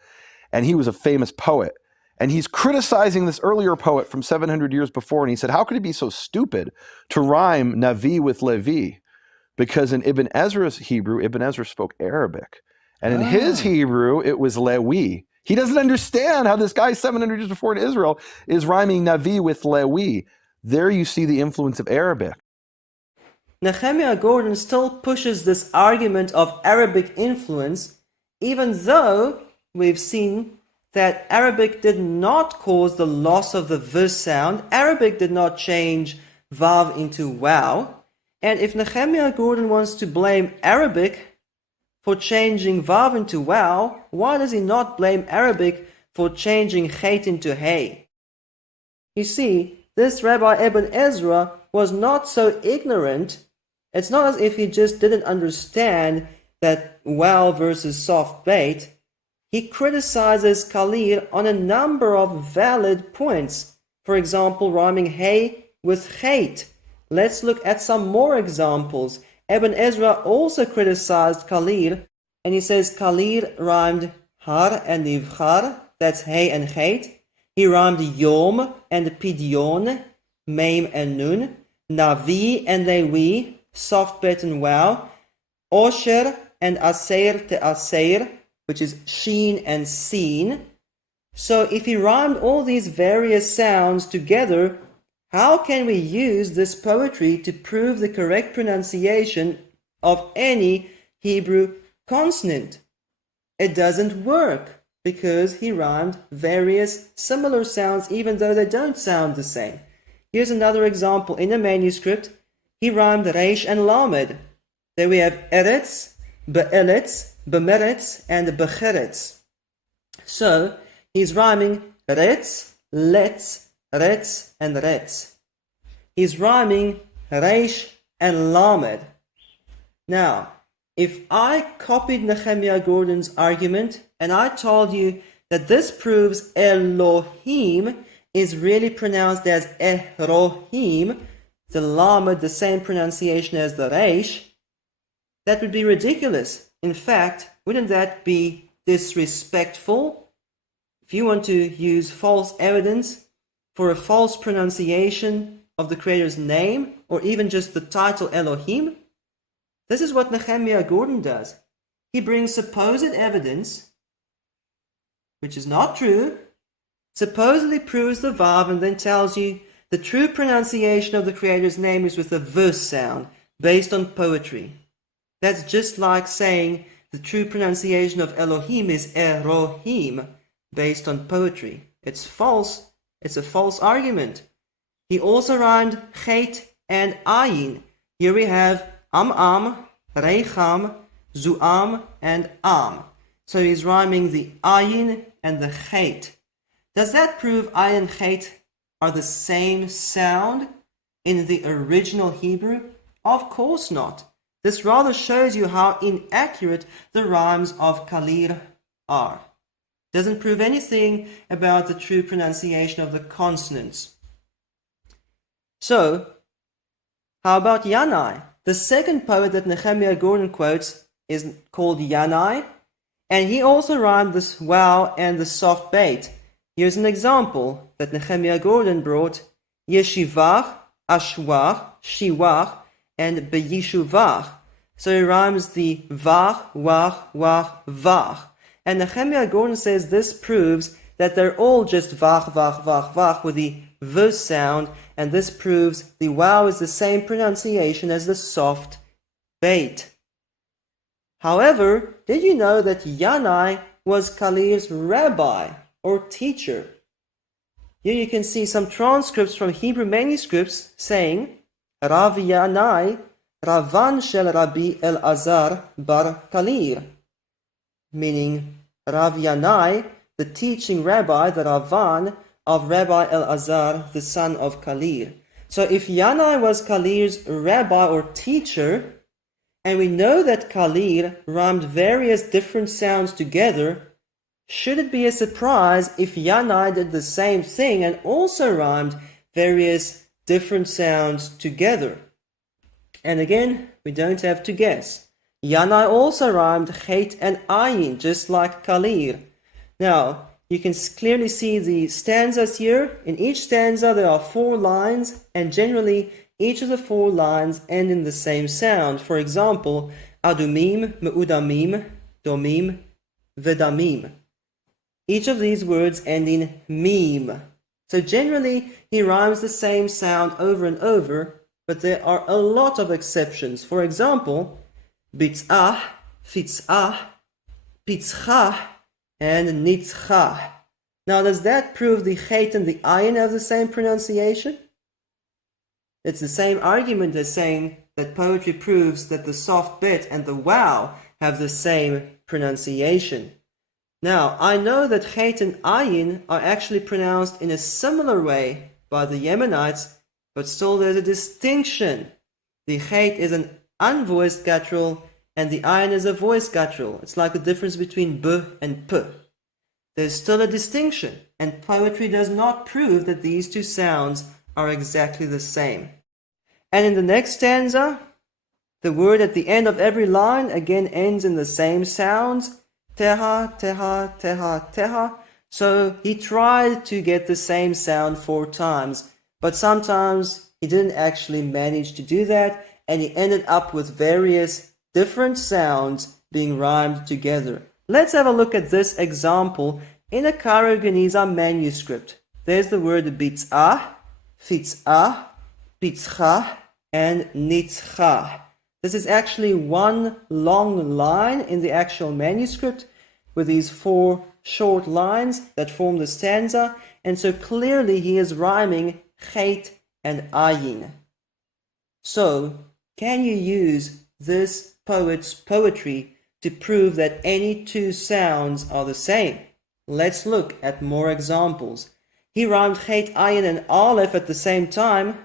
and he was a famous poet. And he's criticizing this earlier poet from 700 years before, and he said, how could he be so stupid to rhyme Navi with Levi? Because in Ibn Ezra's Hebrew, Ibn Ezra spoke Arabic. And in his Hebrew, it was Lewi. He doesn't understand how this guy 700 years before in Israel is rhyming Navi with Lewi. There you see the influence of Arabic. Nehemiah Gordon still pushes this argument of Arabic influence, even though we've seen that Arabic did not cause the loss of the viz sound. Arabic did not change vav into wow. And if Nehemiah Gordon wants to blame Arabic for changing vav into wow, why does he not blame Arabic for changing chait into hey? You see, this Rabbi Ibn Ezra was not so ignorant. It's not as if he just didn't understand that wow versus soft bait. He criticizes Kalir on a number of valid points. For example, rhyming hey with chait. Let's look at some more examples. Ibn Ezra also criticized Kalir, and he says Kalir rhymed har and nivchar, that's hey and chait. He rhymed yom and pidyon, maim and nun, navi and lewi, soft bet and wow, osher and aser te aser, which is sheen and seen. So if he rhymed all these various sounds together, how can we use this poetry to prove the correct pronunciation of any Hebrew consonant? It doesn't work, because he rhymed various similar sounds even though they don't sound the same. Here's another example. In a manuscript, he rhymed reish and lamed. There we have eretz, be'eretz, bemeretz, and becheretz. So he's rhyming retz, letz, retz, and retz. He's rhyming reish and lamed. Now, if I copied Nehemiah Gordon's argument and I told you that this proves Elohim is really pronounced as Elohim, the lamed the same pronunciation as the reish, that would be ridiculous. In fact, wouldn't that be disrespectful? If you want to use false evidence for a false pronunciation of the Creator's name, or even just the title Elohim, this is what Nehemiah Gordon does. He brings supposed evidence, which is not true, supposedly proves the vav, and then tells you the true pronunciation of the Creator's name is with a verse sound based on poetry. That's just like saying the true pronunciation of Elohim is Elohim based on poetry. It's false. It's a false argument. He also rhymed chet and ayin. Here we have am, reicham, zuam, and am. So he's rhyming the ayin and the chet. Does that prove ayin and chet are the same sound in the original Hebrew? Of course not. This rather shows you how inaccurate the rhymes of Kalir are. Doesn't prove anything about the true pronunciation of the consonants. So, how about Yanai? The second poet that Nehemiah Gordon quotes is called Yanai, and he also rhymed this wow and the soft bait. Here's an example that Nehemiah Gordon brought: Yeshivach, Ashwach, Shiwach, and Beyishuvach. So he rhymes the vach, wach, wach, vach. And Nehemiah Gordon says this proves that they're all just vach, vach, vach, vach with the v sound, and this proves the wow is the same pronunciation as the soft bait. However, did you know that Yanai was Kalir's rabbi or teacher? Here you can see some transcripts from Hebrew manuscripts saying, Rav Yanai, Ravan shel Rabbi Elazar bar Kalir, meaning Rav Yanai, the teaching rabbi, the Ravan of Rabbi Elazar, the son of Kalir. So if Yanai was Kalir's rabbi or teacher, and we know that Kalir rhymed various different sounds together, should it be a surprise if Yanai did the same thing and also rhymed various different sounds together? And again, we don't have to guess. Yanai also rhymed chet and ayin, just like Kalir. Now, you can clearly see the stanzas here. In each stanza there are 4 lines, and generally each of the 4 lines end in the same sound. For example, adumim, meudamim, domim, vedamim. Each of these words end in mim. So generally he rhymes the same sound over and over, but there are a lot of exceptions. For example, bitzah, fitzah, pitzchah, and nitzchah. Now, does that prove the chet and the ayin have the same pronunciation? It's the same argument as saying that poetry proves that the soft bet and the wow have the same pronunciation. Now, I know that chet and ayin are actually pronounced in a similar way by the Yemenites, but still there's a distinction. The chet is an unvoiced guttural, and the ayin is a voiced guttural. It's like the difference between b and p. There's still a distinction, and poetry does not prove that these two sounds are exactly the same. And in the next stanza, the word at the end of every line again ends in the same sounds, teha, teha, teha, teha. So he tried to get the same sound 4 times, but sometimes he didn't actually manage to do that, and he ended up with various different sounds being rhymed together. Let's have a look at this example in a Cairo Geniza manuscript. There's the word bitzah, fitzah, pitzchah, and nitzchah. This is actually one long line in the actual manuscript with these 4 short lines that form the stanza, and so clearly he is rhyming chet and ayin. So, can you use this poet's poetry to prove that any 2 sounds are the same? Let's look at more examples. He rhymed chet, ayin, and aleph at the same time.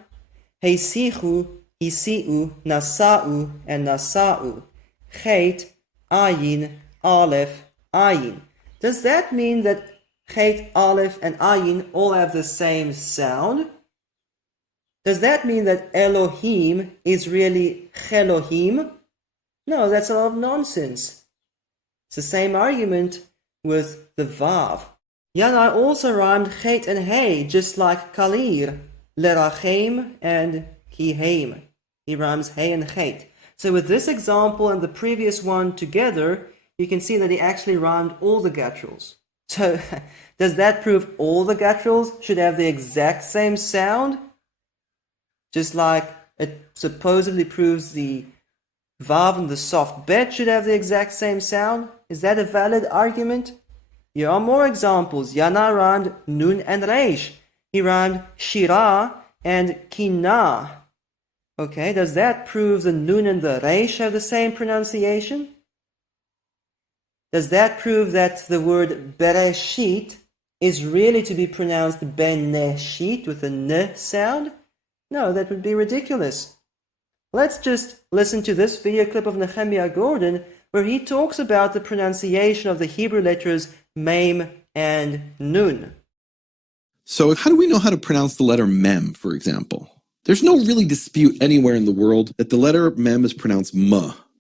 Heisichu, hisiu, nasa'u, and nasa'u. Chet, ayin, aleph, ayin. Does that mean that chet, aleph, and ayin all have the same sound? Does that mean that Elohim is really Chelohim? No, that's a lot of nonsense. It's the same argument with the Vav. Yanai also rhymed chet and hey, just like Kalir, Lerachem and Kiheim. He rhymes hey and chet. So with this example and the previous one together, you can see that he actually rhymed all the gutturals. So does that prove all the gutturals should have the exact same sound? Just like it supposedly proves the Vav and the soft bet should have the exact same sound? Is that a valid argument? Here are more examples. Yana rhymed nun and reish. He rhymed shira and kina. Okay, does that prove the nun and the reish have the same pronunciation? Does that prove that the word bereshit is really to be pronounced beneshit with a n sound? No, that would be ridiculous. Let's just listen to this video clip of Nehemiah Gordon where he talks about the pronunciation of the Hebrew letters mem and nun. So how do we know how to pronounce the letter mem, for example? There's no really dispute anywhere in the world that the letter mem is pronounced m.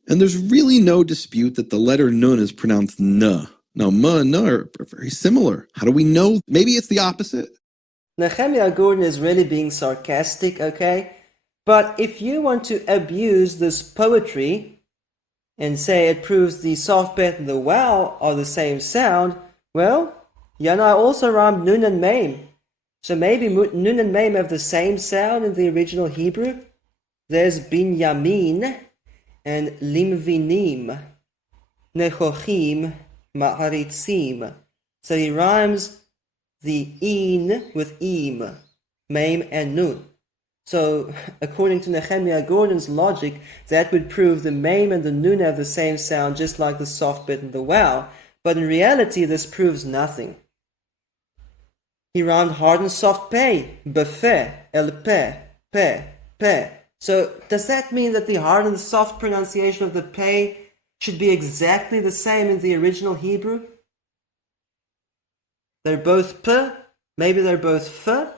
And there's really no dispute that the letter nun is pronounced n. Now, m and n are very similar. How do we know? Maybe it's the opposite. Nehemiah Gordon is really being sarcastic, okay? But if you want to abuse this poetry and say it proves the soft bet and the wow are the same sound, well, Yana also rhymed nun and mem. So maybe nun and mem have the same sound in the original Hebrew. There's binyamin and limvinim, nechochim, ma'aritzim. So he rhymes the in with im, mem and nun. So according to Nehemiah Gordon's logic, that would prove the mem and the nun have the same sound, just like the soft bit and the wow. But in reality, this proves nothing. He rhymed hard and soft pei, befe, el pe, pe. So does that mean that the hard and soft pronunciation of the pei should be exactly the same in the original Hebrew? They're both p, maybe they're both f.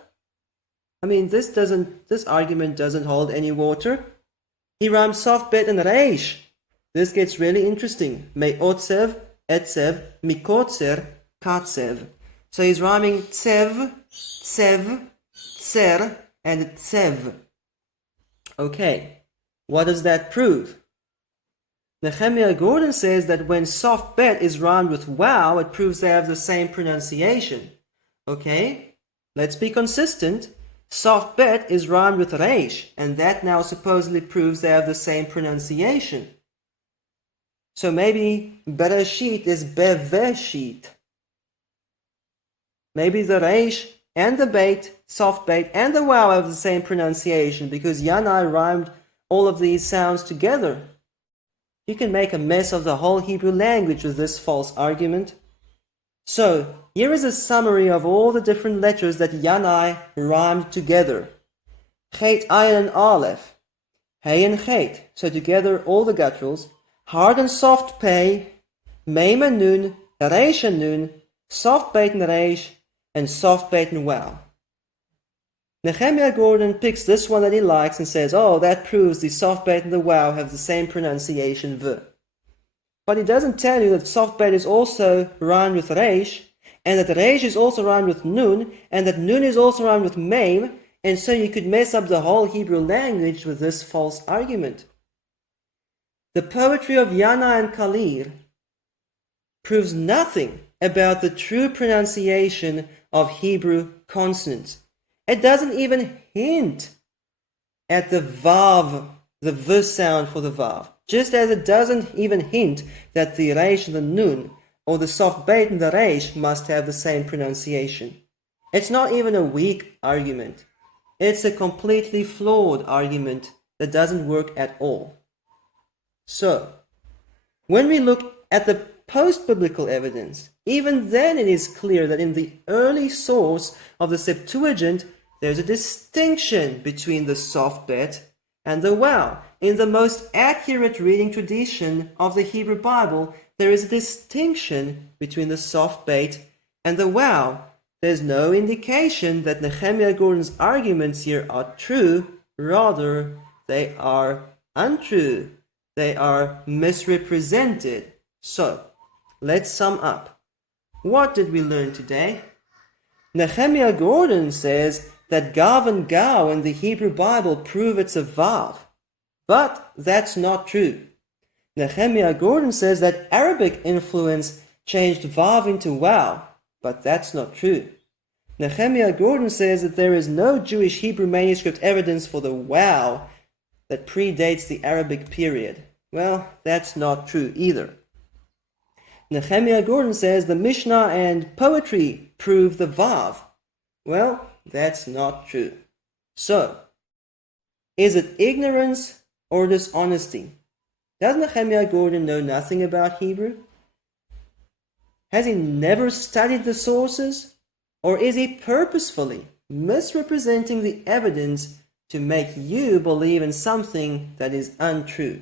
I mean, this argument doesn't hold any water. He rhymes soft bet and reish. This gets really interesting. Me'otzev, etzev, mikotzer, katzev. So he's rhyming tsev, tsev, tser, and tsev. Okay, what does that prove? Nehemiah Gordon says that when soft bet is rhymed with wow, it proves they have the same pronunciation. Okay, let's be consistent. Soft bet is rhymed with reish, and that now supposedly proves they have the same pronunciation. So maybe bereshit is beveshit. Maybe the reish and the beit, soft beit, and the wow have the same pronunciation because Yanai rhymed all of these sounds together. You can make a mess of the whole Hebrew language with this false argument. So, here is a summary of all the different letters that Yanai rhymed together. Chet, ayin, and aleph. Hey and chet. So together all the gutturals. Hard and soft pei. Mem and nun. Reish and nun. Soft beit and reish. And soft beit and wow. Nehemiah Gordon picks this one that he likes and says, oh, that proves the soft beit and the wow have the same pronunciation v. But he doesn't tell you that soft beit is also rhymed with reish, and that reish is also rhymed with nun, and that nun is also rhymed with mem, and so you could mess up the whole Hebrew language with this false argument. The poetry of Yana and Kalir proves nothing about the true pronunciation of Hebrew consonants. It doesn't even hint at the vav, the v sound for the vav. Just as it doesn't even hint that the reish and the nun, or the soft beit and the reish must have the same pronunciation. It's not even a weak argument. It's a completely flawed argument that doesn't work at all. So, when we look at the post-biblical evidence, even then it is clear that in the early source of the Septuagint, there's a distinction between the soft bet and the waw. In the most accurate reading tradition of the Hebrew Bible, there is a distinction between the soft bet and the waw. There's no indication that Nehemiah Gordon's arguments here are true, rather they are untrue. They are misrepresented. So, let's sum up. What did we learn today? Nehemiah Gordon says that gav and gau in the Hebrew Bible prove it's a vav. But that's not true. Nehemiah Gordon says that Arabic influence changed vav into waw. But that's not true. Nehemiah Gordon says that there is no Jewish Hebrew manuscript evidence for the waw that predates the Arabic period. Well, that's not true either. Nehemiah Gordon says the Mishnah and poetry prove the vav. Well, that's not true. So, is it ignorance or dishonesty? Does Nehemiah Gordon know nothing about Hebrew? Has he never studied the sources? Or is he purposefully misrepresenting the evidence to make you believe in something that is untrue?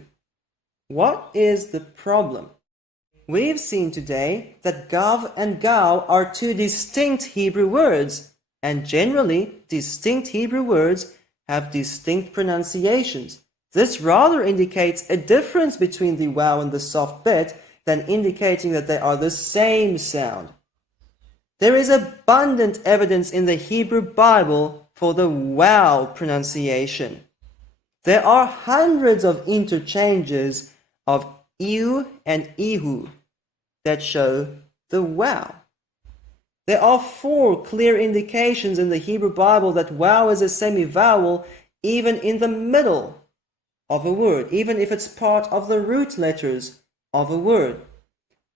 What is the problem? We've seen today that gav and gau are two distinct Hebrew words, and generally distinct Hebrew words have distinct pronunciations. This rather indicates a difference between the waw and the soft bet than indicating that they are the same sound. There is abundant evidence in the Hebrew Bible for the waw pronunciation. There are hundreds of interchanges of iu and ihu that show the waw. There are 4 clear indications in the Hebrew Bible that waw is a semi-vowel even in the middle of a word, even if it's part of the root letters of a word.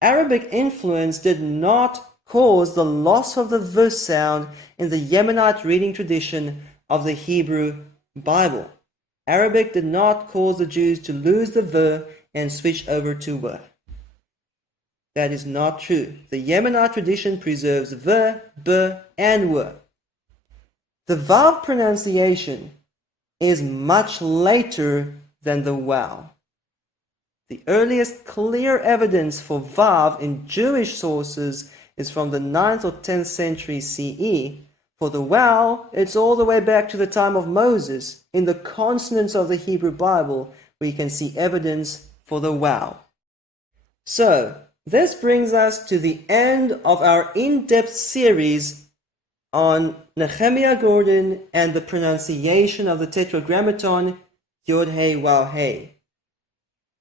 Arabic influence did not cause the loss of the v sound in the Yemenite reading tradition of the Hebrew Bible. Arabic did not cause the Jews to lose the v and switch over to w. That is not true. The Yemenite tradition preserves v, b, and w. The vav pronunciation is much later than the waw. The earliest clear evidence for vav in Jewish sources is from the 9th or 10th century CE. For the waw, it's all the way back to the time of Moses. In the consonants of the Hebrew Bible, we can see evidence for the waw. So, this brings us to the end of our in-depth series on Nehemiah Gordon and the pronunciation of the Tetragrammaton Yod He Waw He.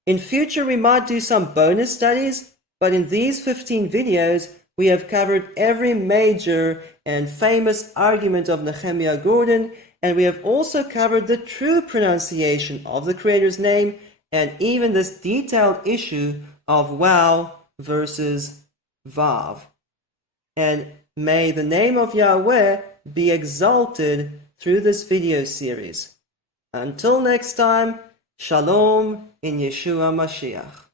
In future we might do some bonus studies, but in these 15 videos we have covered every major and famous argument of Nehemiah Gordon, and we have also covered the true pronunciation of the Creator's name and even this detailed issue of waw versus vav. And may the name of Yahweh be exalted through this video series. Until next time, Shalom in Yeshua Mashiach.